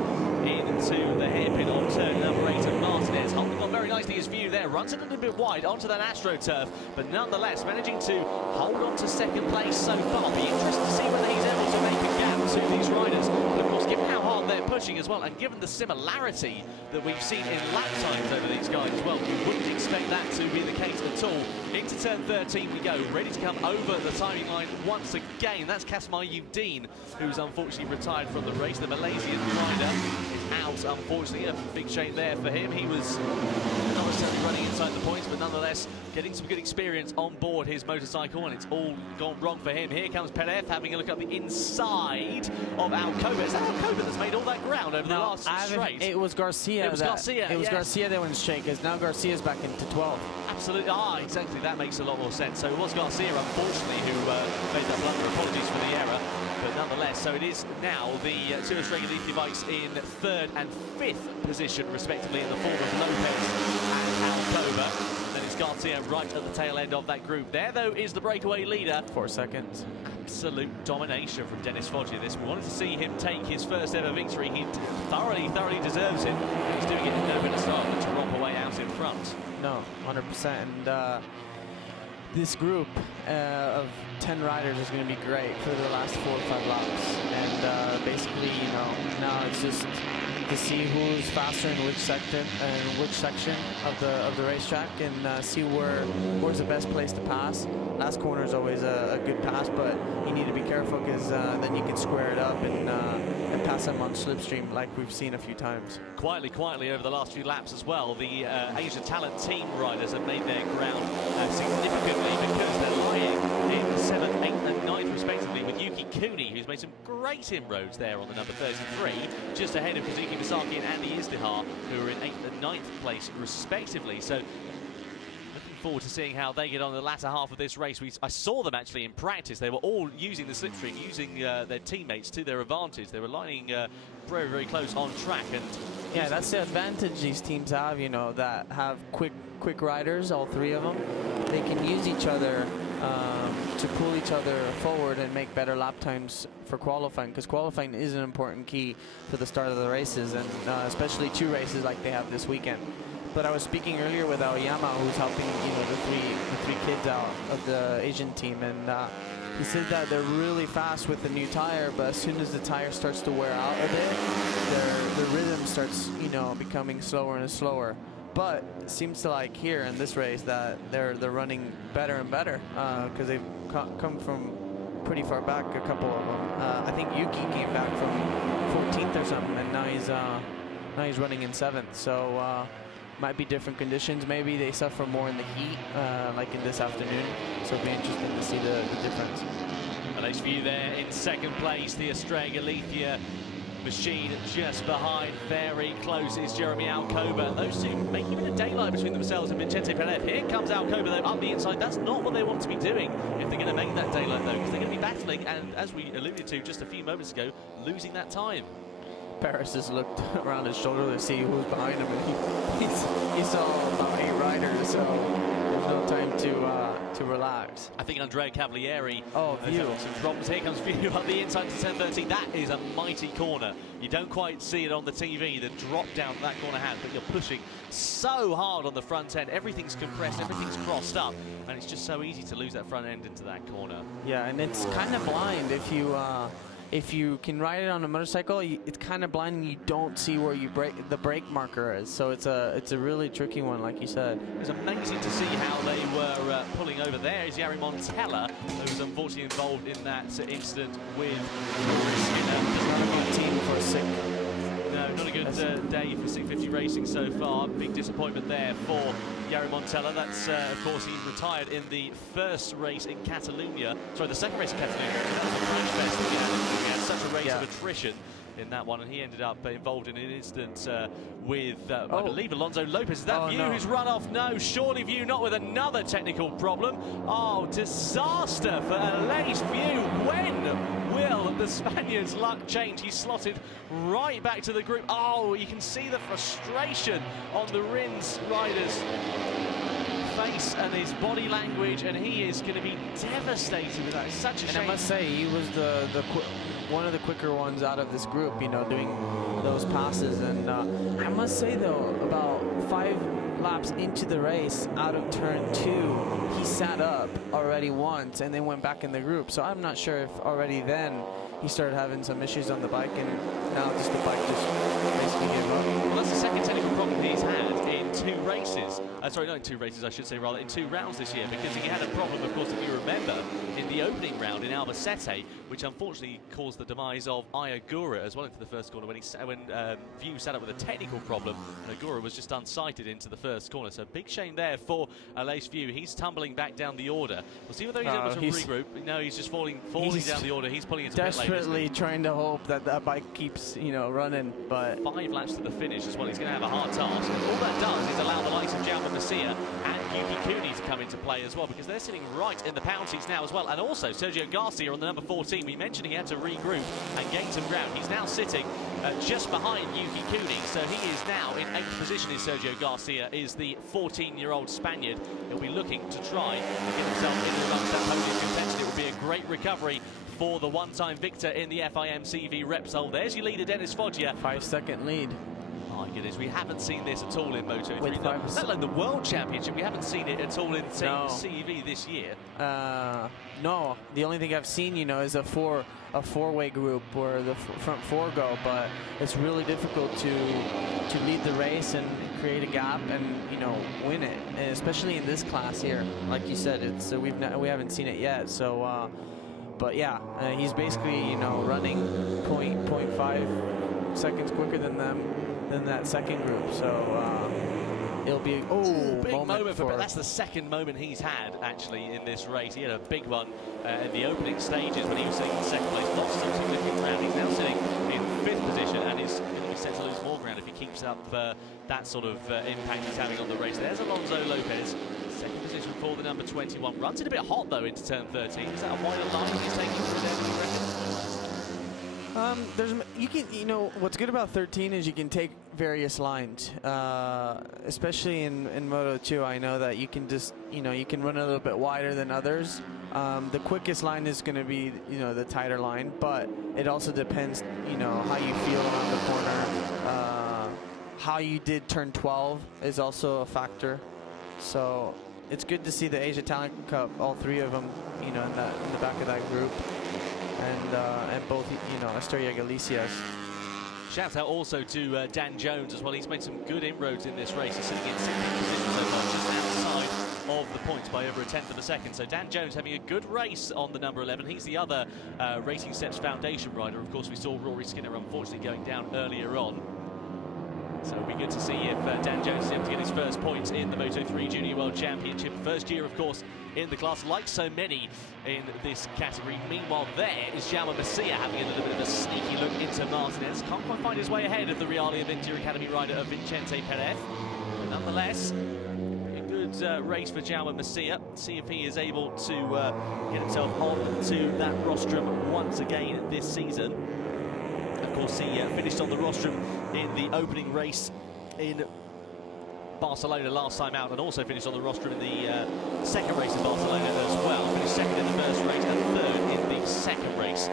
into the hairpin on turn number 8 of Martinez. Holding on very nicely his View there, runs it a little bit wide onto that AstroTurf, but nonetheless managing to hold on to second place so far. Be interested to see whether he's able to make a gap to these riders. But of course, given how hard they're pushing as well, and given the similarity that we've seen in lap times over these guys as well, you wouldn't expect that to be the case at all. Into turn 13 we go, ready to come over the timing line once again. That's Kasmar Udine, who's unfortunately retired from the race. The Malaysian rider is out, unfortunately. A big shame there for him. He was not necessarily running inside the points, but nonetheless getting some good experience on board his motorcycle, and it's all gone wrong for him. Here comes Perez having a look at the inside of Alcoba. Is that Alcoba that's made all that ground over the last straight? It was Garcia. It was Garcia. It was Garcia that went straight, because now Garcia's back into 12. Absolutely. Exactly. That makes a lot more sense. So it was Garcia, unfortunately, who made that blunder. Apologies for the error. But nonetheless, so it is now the two Estrella Galicia bikes in 3rd and 5th position, respectively, in the form of Lopez and Alcoba. And then it's Garcia right at the tail end of that group. There, though, is the breakaway leader. 4 seconds. Absolute domination from Dennis Foggia. This, we wanted to see him take his first ever victory. He thoroughly deserves it. He's doing it in no better start than to romp away out in front. No, 100%. And this group of 10 riders is going to be great for the last 4 or 5 laps. And basically, you know, now it's just to see who's faster in which sector and which section of the racetrack, and see where's the best place to pass. Last corner is always a good pass, but you need to be careful, because then you can square it up and pass them on slipstream like we've seen a few times. Quietly over the last few laps as well, the Asia Talent team riders have made their ground significantly, because they're lying in 7th, 8th and 9th respectively, with Yuki Kuni, who's made some great inroads there on the number 33, just ahead of Kazuki Misaki and Andy Izdihar, who are in 8th and 9th place respectively. So looking forward to seeing how they get on in the latter half of this race. I saw them actually in practice. They were all using the slipstream, using their teammates to their advantage. They were lining very, very close on track. And yeah, that's the advantage these teams have, you know, that have quick riders, all three of them. They can use each other to pull each other forward and make better lap times for qualifying, because qualifying is an important key for the start of the races, and especially 2 races like they have this weekend. But I was speaking earlier with Aoyama, who's helping, you know, the three kids out of the Asian team, and he said that they're really fast with the new tire, but as soon as the tire starts to wear out a bit, their rhythm starts, you know, becoming slower and slower. But it seems to, like, here in this race that they're running better and better, because they've come from pretty far back, a couple of them. I think Yuki came back from 14th or something, and now he's running in 7th. So might be different conditions. Maybe they suffer more in the heat, like in this afternoon. So it'll be interesting to see the difference. A nice view there in 2nd place, the Estrella Galicia machine just behind. Very close is Jeremy Alcoba. Those two make even a daylight between themselves and Vicente Perez. Here comes Alcoba though up the inside. That's not what they want to be doing if they're going to make that daylight though, because they're going to be battling, and as we alluded to just a few moments ago, losing that time. Paris just looked around his shoulder to see who was behind him, and he saw about 8 riders, so there's no time to relax. I think Andrea Cavalieri has had some problems. Here comes View up the inside to 10:30. That is a mighty corner. You don't quite see it on the TV, the drop down that corner has, but you're pushing so hard on the front end. Everything's compressed, everything's crossed up, and it's just so easy to lose that front end into that corner. Yeah, and it's kind of blind if you can ride it on a motorcycle. It's kind of blind, and you don't see where the brake marker is. So it's a really tricky one, like you said. It was amazing to see how they were pulling over. There is Yari Montella, who was unfortunately involved in that incident with Not a good team for a sick. No, not a good day for 650 racing so far. Big disappointment there for Yari Montella. That's, of course, he retired in the first race in Catalonia. Sorry, the second race in Catalonia. That was a crash fest. We had such a race of attrition in that one, and he ended up involved in an incident with, I believe, Alonso Lopez. Is that View who's run off? No, surely View not with another technical problem. Oh, disaster for Aleix View. When will the Spaniard's luck change? He's slotted right back to the group. Oh, you can see the frustration on the Rins rider's face and his body language, and he is going to be devastated with that. It's such a shame. And I must say, he was one of the quicker ones out of this group, you know, doing those passes. And I must say, though, about 5 laps into the race, out of turn 2, he sat up already once and then went back in the group. So I'm not sure if already then he started having some issues on the bike, and now just the bike just basically gave up. Well, that's the second technical problem he's had in 2 races. Sorry, not in 2 races, I should say, rather, in 2 rounds this year, because he had a problem, of course, if you remember, in the opening round in Albacete, which unfortunately caused the demise of Ayagura as well into the first corner when View sat up with a technical problem, and Agura was just unsighted into the first corner. So big shame there for Aleix View. He's tumbling back down the order. We'll see whether he's able to regroup. No, he's just falling down the order. He's pulling into pit lane. Desperately trying to hope that that bike keeps, you know, running, but 5 laps to the finish as well. He's going to have a hard task. And all that does is allow the likes of Jaume Masia and Yuki Kuni to come into play as well, because they're sitting right in the pound seats now as well. And also Sergio Garcia on the number 14. We mentioned he had to regroup and gain some ground. He's now sitting just behind Yuki Kuni, so he is now in 8th position. Is Sergio Garcia, is the 14-year-old Spaniard. He'll be looking to try and get himself in amongst that podium contention. It will be a great recovery for the one-time victor in the FIM CEV Repsol. There's your leader, Dennis Foggia. 5-second lead. My goodness, we haven't seen this at all in Moto3. Let alone the World Championship, we haven't seen it at all in CEV this year. No, the only thing I've seen, you know, is a four-way group where the front 4 go, but it's really difficult to lead the race and create a gap and, you know, win it, and especially in this class here. Like you said, it's we haven't seen it yet. So, but yeah, he's basically, you know, running 0.5 seconds quicker than them. Than that second group. So it'll be big moment for That's the second moment he's had actually in this race. He had a big one in the opening stages when he was taking second place. Lost some significant ground. He's now sitting in 5th position and is going to be set to lose more ground if he keeps up that sort of impact he's having on the race. There's Alonso Lopez, second position for the number 21. Runs it a bit hot though into turn 13. Is that a wider line he's taking through there, do you reckon? You know, what's good about 13 is you can take various lines, especially in Moto2. I know that you can just, you can run a little bit wider than others. The quickest line is going to be, the tighter line, but it also depends, how you feel around the corner. How you did turn 12 is also a factor. So it's good to see the Asia Talent Cup, all 3 of them, in the back of that group. And both, Estrella Galicia. Shout out also to Dan Jones as well. He's made some good inroads in this race. He's sitting in 16th position so far, just outside of the points by over 1/10 of a second. So Dan Jones having a good race on the number 11. He's the other Racing Steps Foundation rider. Of course, we saw Rory Skinner unfortunately going down earlier on. So it'll be good to see if Dan Jones is able to get his first points in the Moto3 Junior World Championship. First year, of course, in the class, like so many in this category. Meanwhile, there is Jaume Masia having a little bit of a sneaky look into Martinez. Can't quite find his way ahead of the Realia Vintia Academy rider of Vicente Perez. But nonetheless, a good race for Jaume Masia. See if he is able to get himself on to that rostrum once again this season. Of course, he finished on the rostrum in the opening race in Barcelona last time out, and also finished on the rostrum in the second race in Barcelona as well. Finished second in the first race and third in the second race.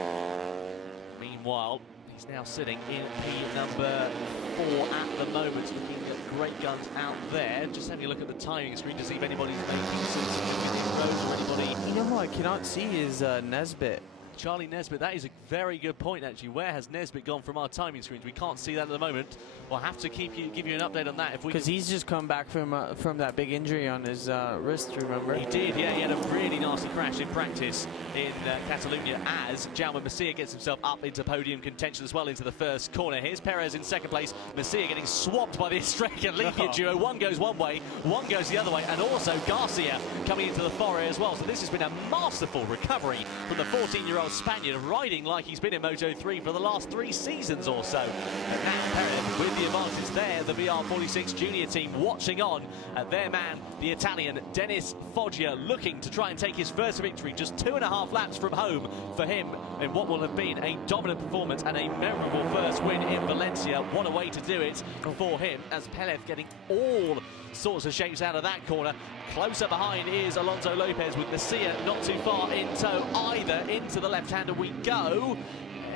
Meanwhile, he's now sitting in P number 4 at the moment, looking at great guns out there. Just having a look at the timing screen to see if anybody's making some significant roads or anybody. You know who I cannot see is Nesbitt. Charlie Nesbitt, that is a very good point actually. Where has Nesbitt gone from our timing screens? We can't see that at the moment. We'll have to give you an update on that if we. Because he's just come back from that big injury on his wrist, remember? He did, yeah. He had a really nasty crash in practice in Catalonia as Jaume Masia gets himself up into podium contention as well into the first corner. Here's Perez in second place. Masia getting swamped by the Estrella Galicia duo. One goes one way, one goes the other way, and also Garcia coming into the foray as well. So this has been a masterful recovery from the 14-year-old Spaniard, riding like he's been in Moto3 for the last 3 seasons or so. And now Perez with the advantage there, the VR46 junior team watching on. And their man, the Italian Dennis Foggia, looking to try and take his first victory, just 2.5 laps from home for him in what will have been a dominant performance and a memorable first win in Valencia. What a way to do it for him, as Pelez getting all sorts of shapes out of that corner. Closer behind is Alonso Lopez with Masia not too far in tow either. Into the left-hander we go.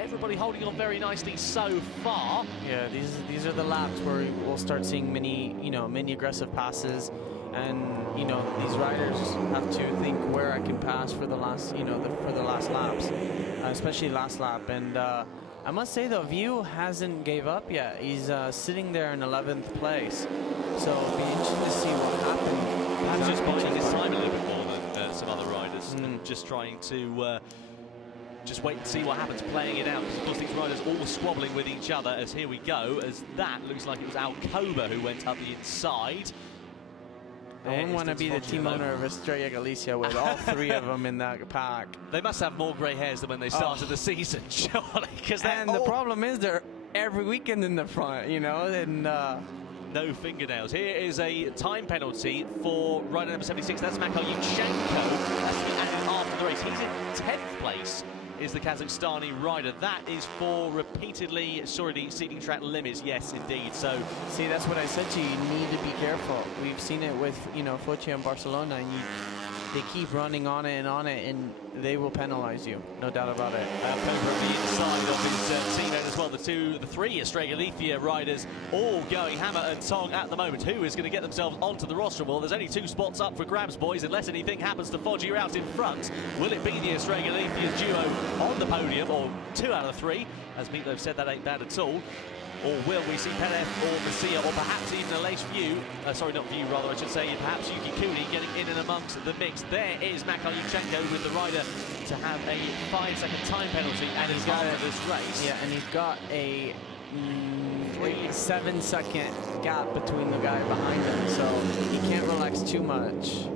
Everybody holding on very nicely so far. Yeah, these are the laps where we'll start seeing many aggressive passes, and these riders have to think where I can pass for the last for the last laps, especially last lap. And I must say the View hasn't gave up yet. He's sitting there in 11th place, so it'll be interesting to see what happens. Perhaps just biding his time a little bit more than some other riders, and just trying to just wait and see what happens, playing it out, because of course these riders all squabbling with each other. As here we go, as that looks like it was Alcoba who went up the inside. I wouldn't want to be the team owner of Estrella Galicia with all 3 of them in that pack. They must have more grey hairs than when they started the season, surely. And the problem is they're every weekend in the front, and no fingernails. Here is a time penalty for rider number 76. That's Makar Yushchenko. That's the added after the race. He's in 10th place. Is the Kazakhstani rider. That is for repeatedly the seating track limits. Yes, indeed. So, see, that's what I said to you. You need to be careful. We've seen it with Foggia and Barcelona, and they keep running on it, and they will penalize you, no doubt about it. Over the inside of his teammate as well. The 3 Estrella Galicia riders all going hammer and tong at the moment. Who is going to get themselves onto the roster? Well, there's only 2 spots up for grabs, boys, unless anything happens to Foggia out in front. Will it be the Estrella Galicia duo on the podium, or 2 out of 3? As Meatloaf said, that ain't bad at all. Or will we see Pelez or Masia, or perhaps even a late View, sorry, not View, rather, I should say, perhaps Yuki Cooney getting in and amongst the mix. There is Makar Yushchenko with the rider to have a 5-second time penalty, and he's got this race. Yeah, and he's got a 7-second gap between the guy behind him, so he can't relax too much.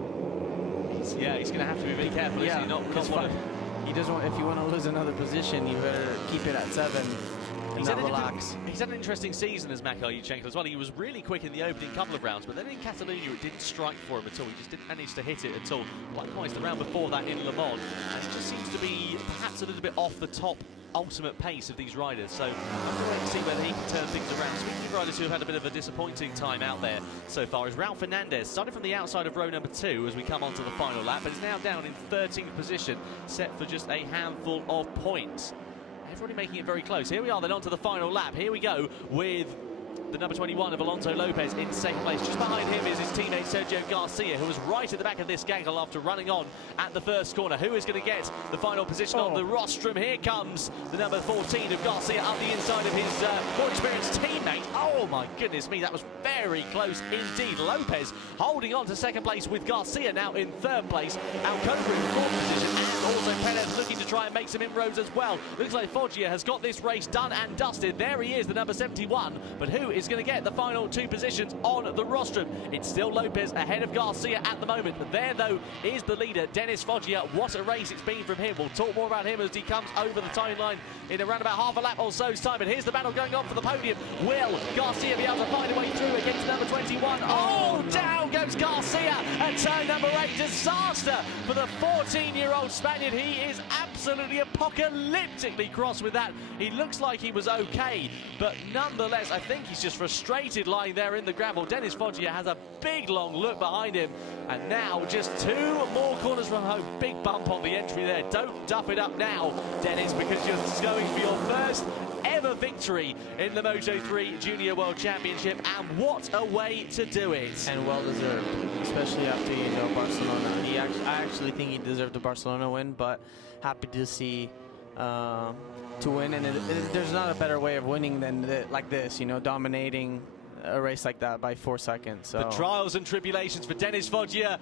Yeah, he's going to have to be very careful. Yeah, he not he doesn't want. If you want to lose another position, you better keep it at 7 and not relax. He's had an interesting season as Makar Yuchenko as well. He was really quick in the opening couple of rounds, but then in Catalonia it didn't strike for him at all. He just didn't manage to hit it at all. Likewise, the round before that in Le Mans, and it just seems to be perhaps a little bit off the top ultimate pace of these riders, so I'm going to wait and see whether he can turn things around. Speaking of riders who have had a bit of a disappointing time out there so far, is Raul Fernandez, started from the outside of row number 2 as we come on to the final lap, but is now down in 13th position, set for just a handful of points. Everybody making it very close. Here we are then on to the final lap. Here we go with the number 21 of Alonso Lopez in second place. Just behind him is his teammate Sergio Garcia, who was right at the back of this gaggle after running on at the first corner. Who is going to get the final position on the rostrum? Here comes the number 14 of Garcia up the inside of his more experienced teammate. Oh my goodness me, that was very close indeed. Lopez holding on to second place with Garcia now in third place. Alcoba in fourth position, and also Perez looking to try and make some inroads as well. Looks like Foggia has got this race done and dusted. There he is, the number 71, but who is going to get the final 2 positions on the rostrum? It's still Lopez ahead of Garcia at the moment. There, though, is the leader, Dennis Foggia. What a race it's been from him. We'll talk more about him as he comes over the timeline in around about half a lap or so's time. And here's the battle going on for the podium. Will Garcia be able to find a way through against number 21? Oh, down goes Garcia at turn number 8. Disaster for the 14-year-old Spaniard. He is absolutely apocalyptically cross with that. He looks like he was okay, but nonetheless, I think he's just frustrated lying there in the gravel. Dennis Foggia has a big long look behind him, and now just 2 more corners from home. Big bump on the entry there. Don't duff it up now, Dennis, because you're going for your first ever victory in the Moto3 Junior World Championship, and what a way to do it. And well deserved, especially after, you know, Barcelona. I actually think he deserved the Barcelona win, but happy to see to win, and there's not a better way of winning than like this, you know, dominating a race like that by 4 seconds. So. The trials and tribulations for Dennis Foggia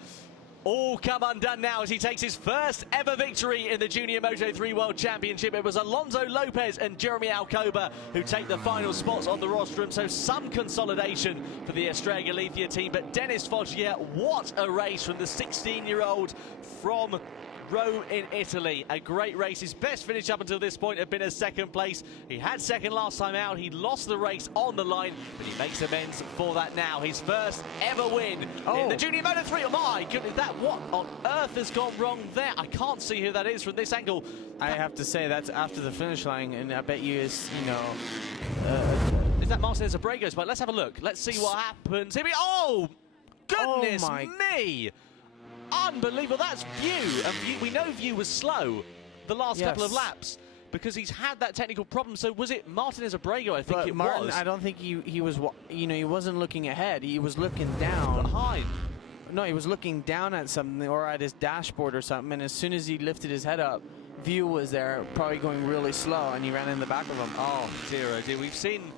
all come undone now as he takes his first ever victory in the Junior Moto3 World Championship. It was Alonso Lopez and Jeremy Alcoba who take the final spots on the rostrum, so some consolidation for the Estrella Galicia team. But Dennis Foggia, what a race from the 16-year-old from Rome in Italy. A great race. His best finish up until this point had been a second place. He had second last time out. He lost the race on the line, but he makes amends for that now. His first ever win in the Junior Moto3. Oh my goodness, what on earth has gone wrong there? I can't see who that is from this angle. I have to say that's after the finish line, and I bet you is, you know, is that Martinez Abrego's? But let's have a look. Let's see what happens. Here we oh goodness me. Unbelievable, that's View, and we know View was slow the last couple of laps because he's had that technical problem. So was it Martinez Abrego? I think Martin, was. I don't think he was, you know, he wasn't looking ahead. He was looking down. Behind. No, he was looking down at something or at his dashboard or something, and as soon as he lifted his head up, View was there, probably going really slow, and he ran in the back of him. Oh dear. We've seen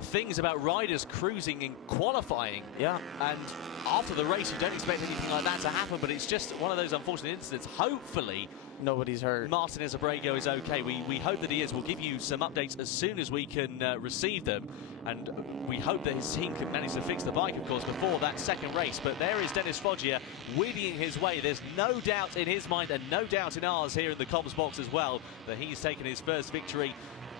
things about riders cruising in qualifying. Yeah. And after the race, you don't expect anything like that to happen, but it's just one of those unfortunate incidents. Hopefully, nobody's hurt. Martinez Abrego is okay. We hope that he is. We'll give you some updates as soon as we can receive them. And we hope that his team can manage to fix the bike, of course, before that second race. But there is Dennis Foggia wheeling his way. There's no doubt in his mind and no doubt in ours here in the comms box as well that he's taken his first victory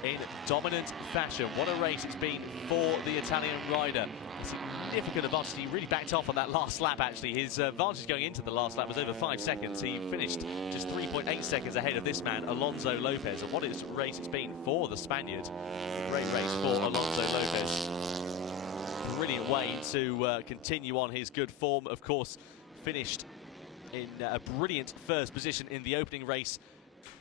in dominant fashion. What a race it's been for the Italian rider. A significant advantage. He really backed off on that last lap, actually. His advantage going into the last lap was over 5 seconds. He finished just 3.8 seconds ahead of this man, Alonso Lopez. And what a race it's been for the Spaniard. Great race for Alonso Lopez. Brilliant way to continue on his good form. Of course, finished in a brilliant first position in the opening race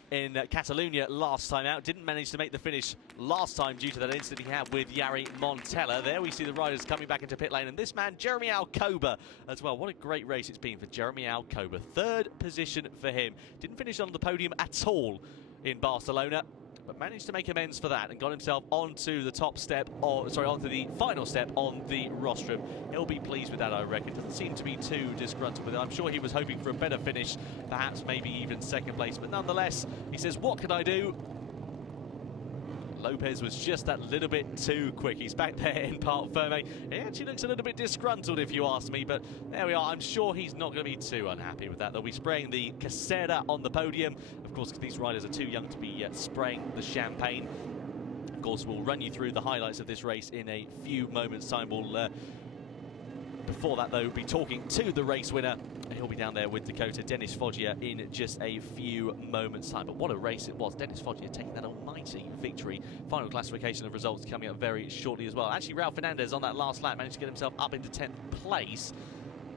in Catalonia last time out. Didn't manage to make the finish last time due to that incident he had with Jari Montella. There we see the riders coming back into pit lane, and this man, Jeremy Alcoba, as well. What a great race it's been for Jeremy Alcoba. Third position for him. Didn't finish on the podium at all in Barcelona, but managed to make amends for that and got himself onto the top step, onto the final step on the rostrum. He'll be pleased with that, I reckon. Doesn't seem to be too disgruntled with it. I'm sure he was hoping for a better finish, perhaps maybe even second place, but nonetheless, he says, what can I do? Lopez was just that little bit too quick. He's back there in Parc Ferme. He actually looks a little bit disgruntled, if you ask me, but there we are. I'm sure he's not going to be too unhappy with that. They'll be spraying the Casera on the podium. Of course, these riders are too young to be spraying the champagne. Of course, we'll run you through the highlights of this race in a few moments' time. We'll, before that, though, we'll be talking to the race winner. He'll be down there with Dakota, Dennis Foggia, in just a few moments' time. But what a race it was. Dennis Foggia taking that almighty victory. Final classification of results coming up very shortly as well. Actually, Raul Fernandez on that last lap managed to get himself up into 10th place.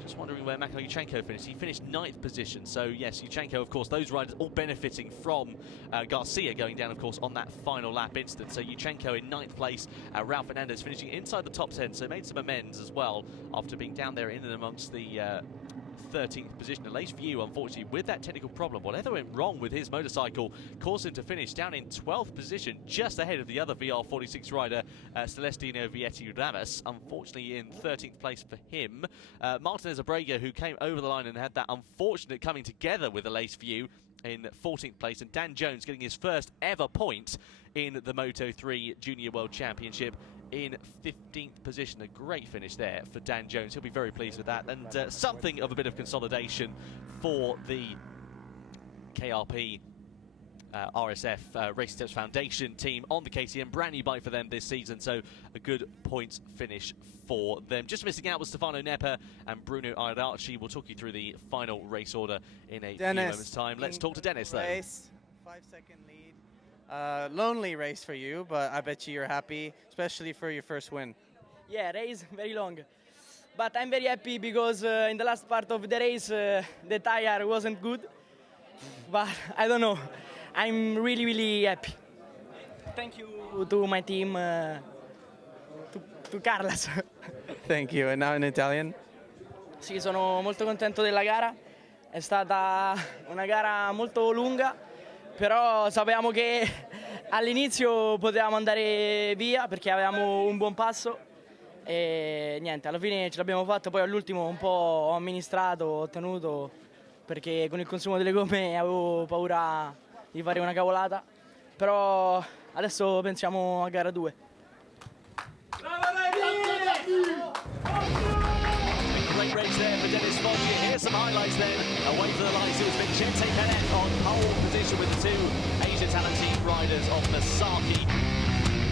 Just wondering where Makar Yuchenko finished. He finished 9th position. So, yes, Yuchenko, of course, those riders all benefiting from Garcia going down, of course, on that final lap instant. So, Yuchenko in 9th place. Raul Fernandez finishing inside the top 10. So, made some amends as well after being down there in and amongst the 13th position. Aleix Vieux, unfortunately, with that technical problem, whatever went wrong with his motorcycle, caused him to finish down in 12th position, just ahead of the other VR46 rider, Celestino Vietti Ramos. Unfortunately, in 13th place for him. Martinez Abrega, who came over the line and had that unfortunate coming together with Aleix Vieux in 14th place, and Dan Jones getting his first ever point in the Moto3 Junior World Championship in 15th position. A great finish there for Dan Jones. He'll be very pleased with that, and something of a bit of consolidation for the KRP RSF Racing Steps Foundation team on the KTM. Brand new bike for them this season, so a good points finish for them. Just missing out was Stefano Nepa and Bruno Iardachi. We'll talk you through the final race order in a few moments' time. Let's talk to Dennis, though. 5-second lead. Lonely race for you, but I bet you're happy, especially for your first win. Yeah, race very long, but I'm very happy because in the last part of the race the tire wasn't good, but I don't know, I'm really happy. Thank you to my team, to Carlos. Thank you. And now in Italian? Sì, sono molto contento della gara, è stata una gara molto lunga, però sapevamo che all'inizio potevamo andare via perché avevamo un buon passo e niente, alla fine ce l'abbiamo fatta. Poi all'ultimo un po' ho amministrato, ho tenuto, perché con il consumo delle gomme avevo paura di fare una cavolata, però adesso pensiamo a gara 2. Great race there for Dennis Foggia. Here's some highlights then. Away from the lights, it was Vincente Perez on pole position with the two Asia Talent Team riders of Masaki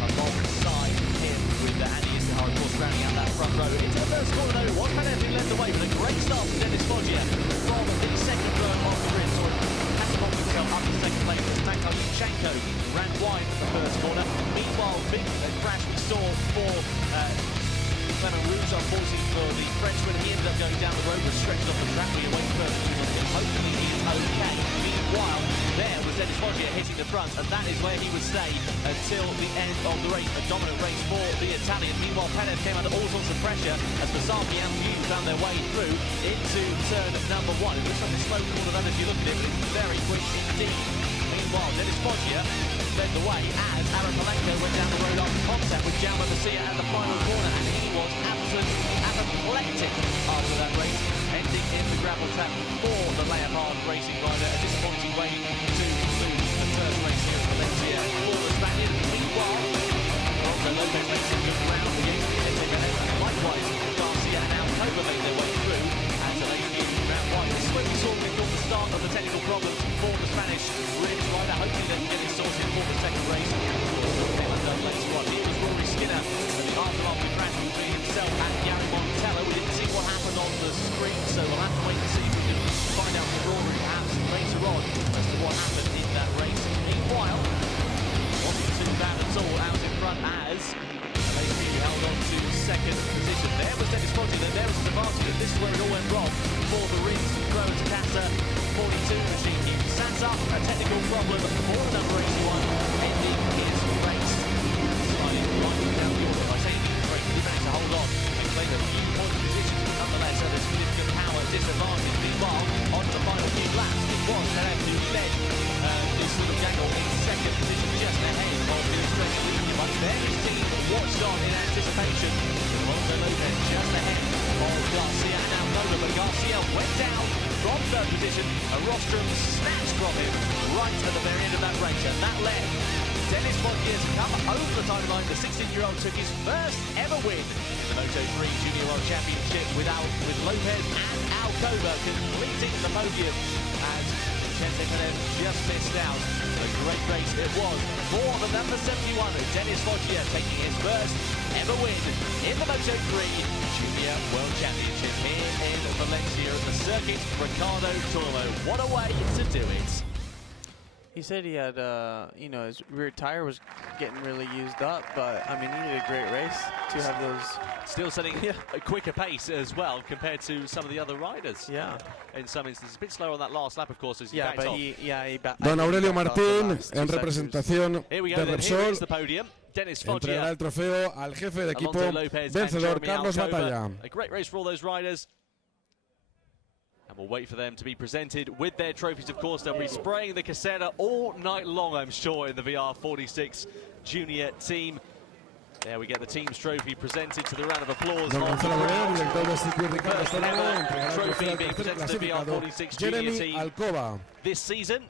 alongside him, with Andy Isahar, of course, rounding out that front row. Into the first corner, though, was Perez who led the way, but a great start for Dennis Foggia from the second row of the grid. So catapulted himself up to second place as Makar Yuchenko ran wide for the first corner. Meanwhile, big crash we saw for Clement Rouge, unfortunately for the Frenchman. He ended up going down the road, was stretched off the track. We await further news on him. Hopefully he's okay. Meanwhile, there was Dennis Foggia hitting the front, and that is where he would stay until the end of the race. A dominant race for the Italian. Meanwhile, Perez came under all sorts of pressure as Masaki and Vieux found their way through into turn number 1. It looks like a slow corner then if you look at it, but it's very quick indeed. Meanwhile, Dennis Foggia led the way as Aaron Palenko went down the road after contact with Jaume Masia at the final corner, and he was absolutely apoplectic after that race, ending in the gravel trap for the Leopard racing rider. A disappointing way to lose the first race here at Valencia for the Spaniard. Meanwhile, Alonso Lopez makes some good ground against Vicente Perez, and likewise Garcia and Alcoba made their way through as the ladies round wide. This is where we saw before the start of the technical problems for the Spanish race rider. Hopefully they can get this sorted for the second race. Came undone later on. Here was Rory Skinner at the aftermath of the crash between himself and Gary Montello. We didn't see what happened on the screen, so we'll have to wait and see if we can find out from Rory perhaps later on as to what happened in that race. Meanwhile, wasn't too bad at all out in front as they held on to second position. There was Dennis Foggia, then there was Savati. This is where it all went wrong for the Rins Croats Casa 42 machine. He sat up a technical problem for the number 81, ending his race. Sliding right down the order by taking the break. He managed to hold on and claim a few point positions, but nonetheless had a significant power disadvantage. Meanwhile, on to the final few laps, it was Perez who led this sort of gangle in second position, just ahead of the Australian leader. But there his team watched on in anticipation. Alonso Lopez just ahead of Garcia and Alcoba, but Garcia went down from third position. A rostrum snatched from him right at the very end of that race, and that led Dennis Foggia to come over the timeline. The 16-year-old took his first ever win in the Moto3 Junior World Championship with Lopez and Alcoba completing the podium. And Vicente Perez just missed out. A great race it was for the number 71, Dennis Foggia, taking his first ever win in the Moto3 Junior World Championship here in Valencia at the circuit Ricardo Tormo. What a way to do it. He said he had, you know, his rear tire was getting really used up, but I mean, he did a great race to have those. Still setting a quicker pace as well compared to some of the other riders. Yeah. In some instances, a bit slower on that last lap, of course, as he Yeah, backed but off. he Don Aurelio Martín, en representación Here we de go, then. Here Repsol, is the podium. Dennis entregará Foggia, el trofeo al jefe de equipo Alonso Lopez, vencedor and Carlos Jeremy Batalla. Alcoba. A great race for all those riders. And we'll wait for them to be presented with their trophies, of course. They'll be spraying the caseta all night long, I'm sure, in the VR46 junior team. There we get the team's trophy presented to the round of applause. Don Gonzalo Moreno, director del circuito Ricardo First Tormo, ever entregará el trophy trofeo al being tercer presented to the clasificado VR46 junior Jeremy team Alcoba. this season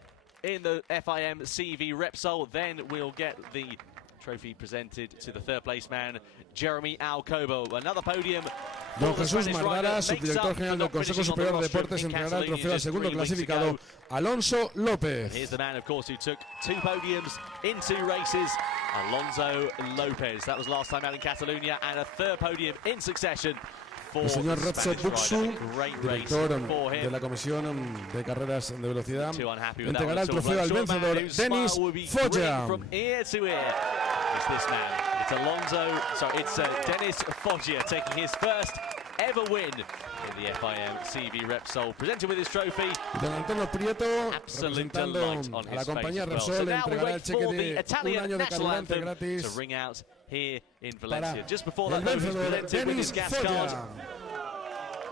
in the FIM CEV Repsol. Then we'll get the trophy presented to the third place man, Jeremy Alcoba. Another podium. Don Jesús Mardara, subdirector general del Consejo Superior de Deportes, entregará el trofeo al segundo clasificado, Alonso López. Here's the man, of course, who took 2 podiums in 2 races, Alonso Lopez. That was last time out in Catalonia, and a 3rd podium in succession for El señor the Repsol Spanish Buxu, rider. Great race director for him. de la Comisión de Carreras de Velocidad, Too unhappy with that entregará el one at all. trofeo al Sure man vencedor whose Dennis smile will be Foggia. grinning from ear to ear. It's this man. It's Dennis Foggia taking his first ever win in the FIM CEV Repsol, presented with his trophy. Don Antonio Prieto, Absolute representando delight on a la his face compañía as well. Repsol, So now we entregará el wait cheque for the de un Italian año de national carburante anthem gratis to ring out here in Valencia. para Just before el that, though, he's vencedor presented with his Dennis gas card. Foggia.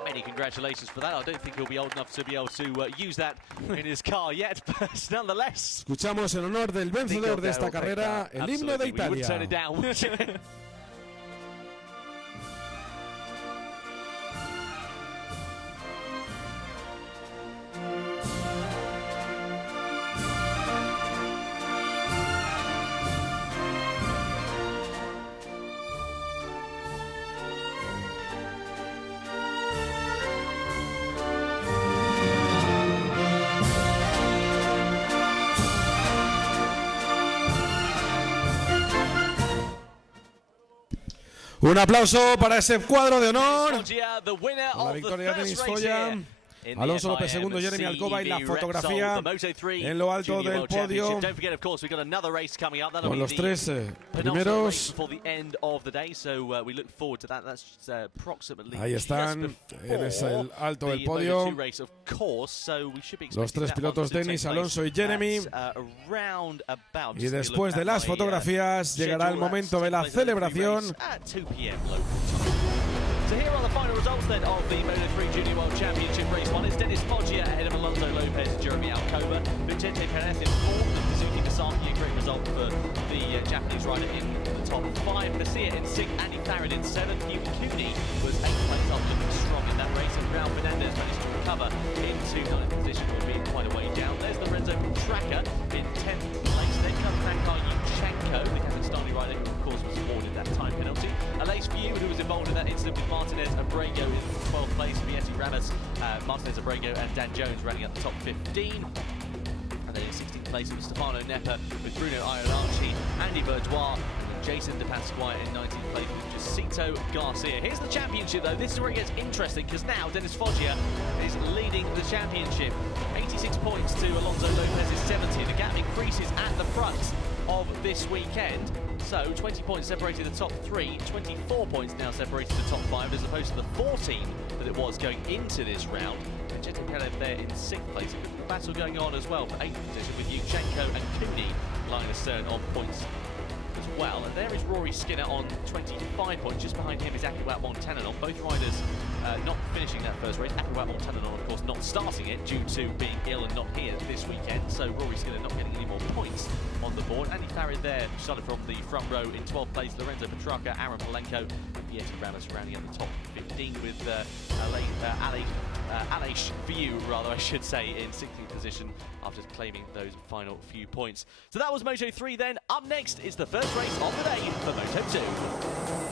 Many congratulations for that. I don't think he'll be old enough to be able to use that in his car yet, but nonetheless. Escuchamos en honor del vencedor de esta carrera el himno de Absolutely. We wouldn't turn it Italia. down, would you? Un aplauso para ese cuadro de honor. Foggia, the winner Con la of the victoria de first Dennis race Foggia. here in the Alonso López FIM segundo, Jeremy Alcoba y la CEV fotografía Repsol, the Moto3 en lo alto Junior del World podio Championship. Don't forget, of course, we've got another race coming up. That'll con be los the tres penultimate race primeros. before the end of the day, so we look forward to that. That's approximately Ahí están, just en el alto del the podio. Moto2 race, of course, so we should be Los tres expecting that one pilotos, to take Dennis, place Alonso y Jeremy. at, around about, Y just a look después de at las my, fotografías llegará el schedule. momento de la That's taking place celebración. at 2 p.m. local time. So here are the final results then of the Moto3 Junior World Championship Race 1. It's Dennis Foggia ahead of Alonso Lopez and Jeremy Alcoba. Vicente Perez in 4th, and Suzuki Misaki, a great result for the Japanese rider in the top 5. Garcia in 6th, Andy Farrad in 7th. Hugh Cooney was 8th place up, looking strong in that race, and Raul Fernandez managed to recover into 9th position, albeit quite a way down. There's Lorenzo Tracker in 10th place. Then comes Makar Yuchenko, the Kazakhstani rider, who of course was awarded that time penalty. Alace Few, who was involved in that incident with Martinez Abrego in 12th place. Vietti Ramos, Martinez Abrego and Dan Jones running up the top 15. And then in 16th place it was Stefano Nepper with Bruno Ionarchi, Andy Bourdois, and Jason De Pasquale in 19th place with Jacito Garcia. Here's the championship though. This is where it gets interesting because now Dennis Foggia is leading the championship. 86 points to Alonso Lopez's 70. The gap increases at the front of this weekend. So 20 points separating the top 3, 24 points now separating the top 5 as opposed to the 14 that it was going into this round. And Jete Perez there in 6th place. A good battle going on as well for 8th position with Yuchenko and Cooney lying astern on points as well. And there is Rory Skinner on 25 points. Just behind him is Akiwat Montanon. Both riders not finishing that first race. Akiwat Montanon, of course, not starting it due to being ill and not here this weekend. So Rory Skinner not getting any more points on the board. Andy Farrad there, started from the front row in 12th place. Lorenzo Petrarca, Aaron Polenko, and Vietti Ramos rounding up the top 15 with Aleix View, rather, I should say, in 16th position after just claiming those final few points. So that was Moto3 then. Up next is the first race of the day for Moto2.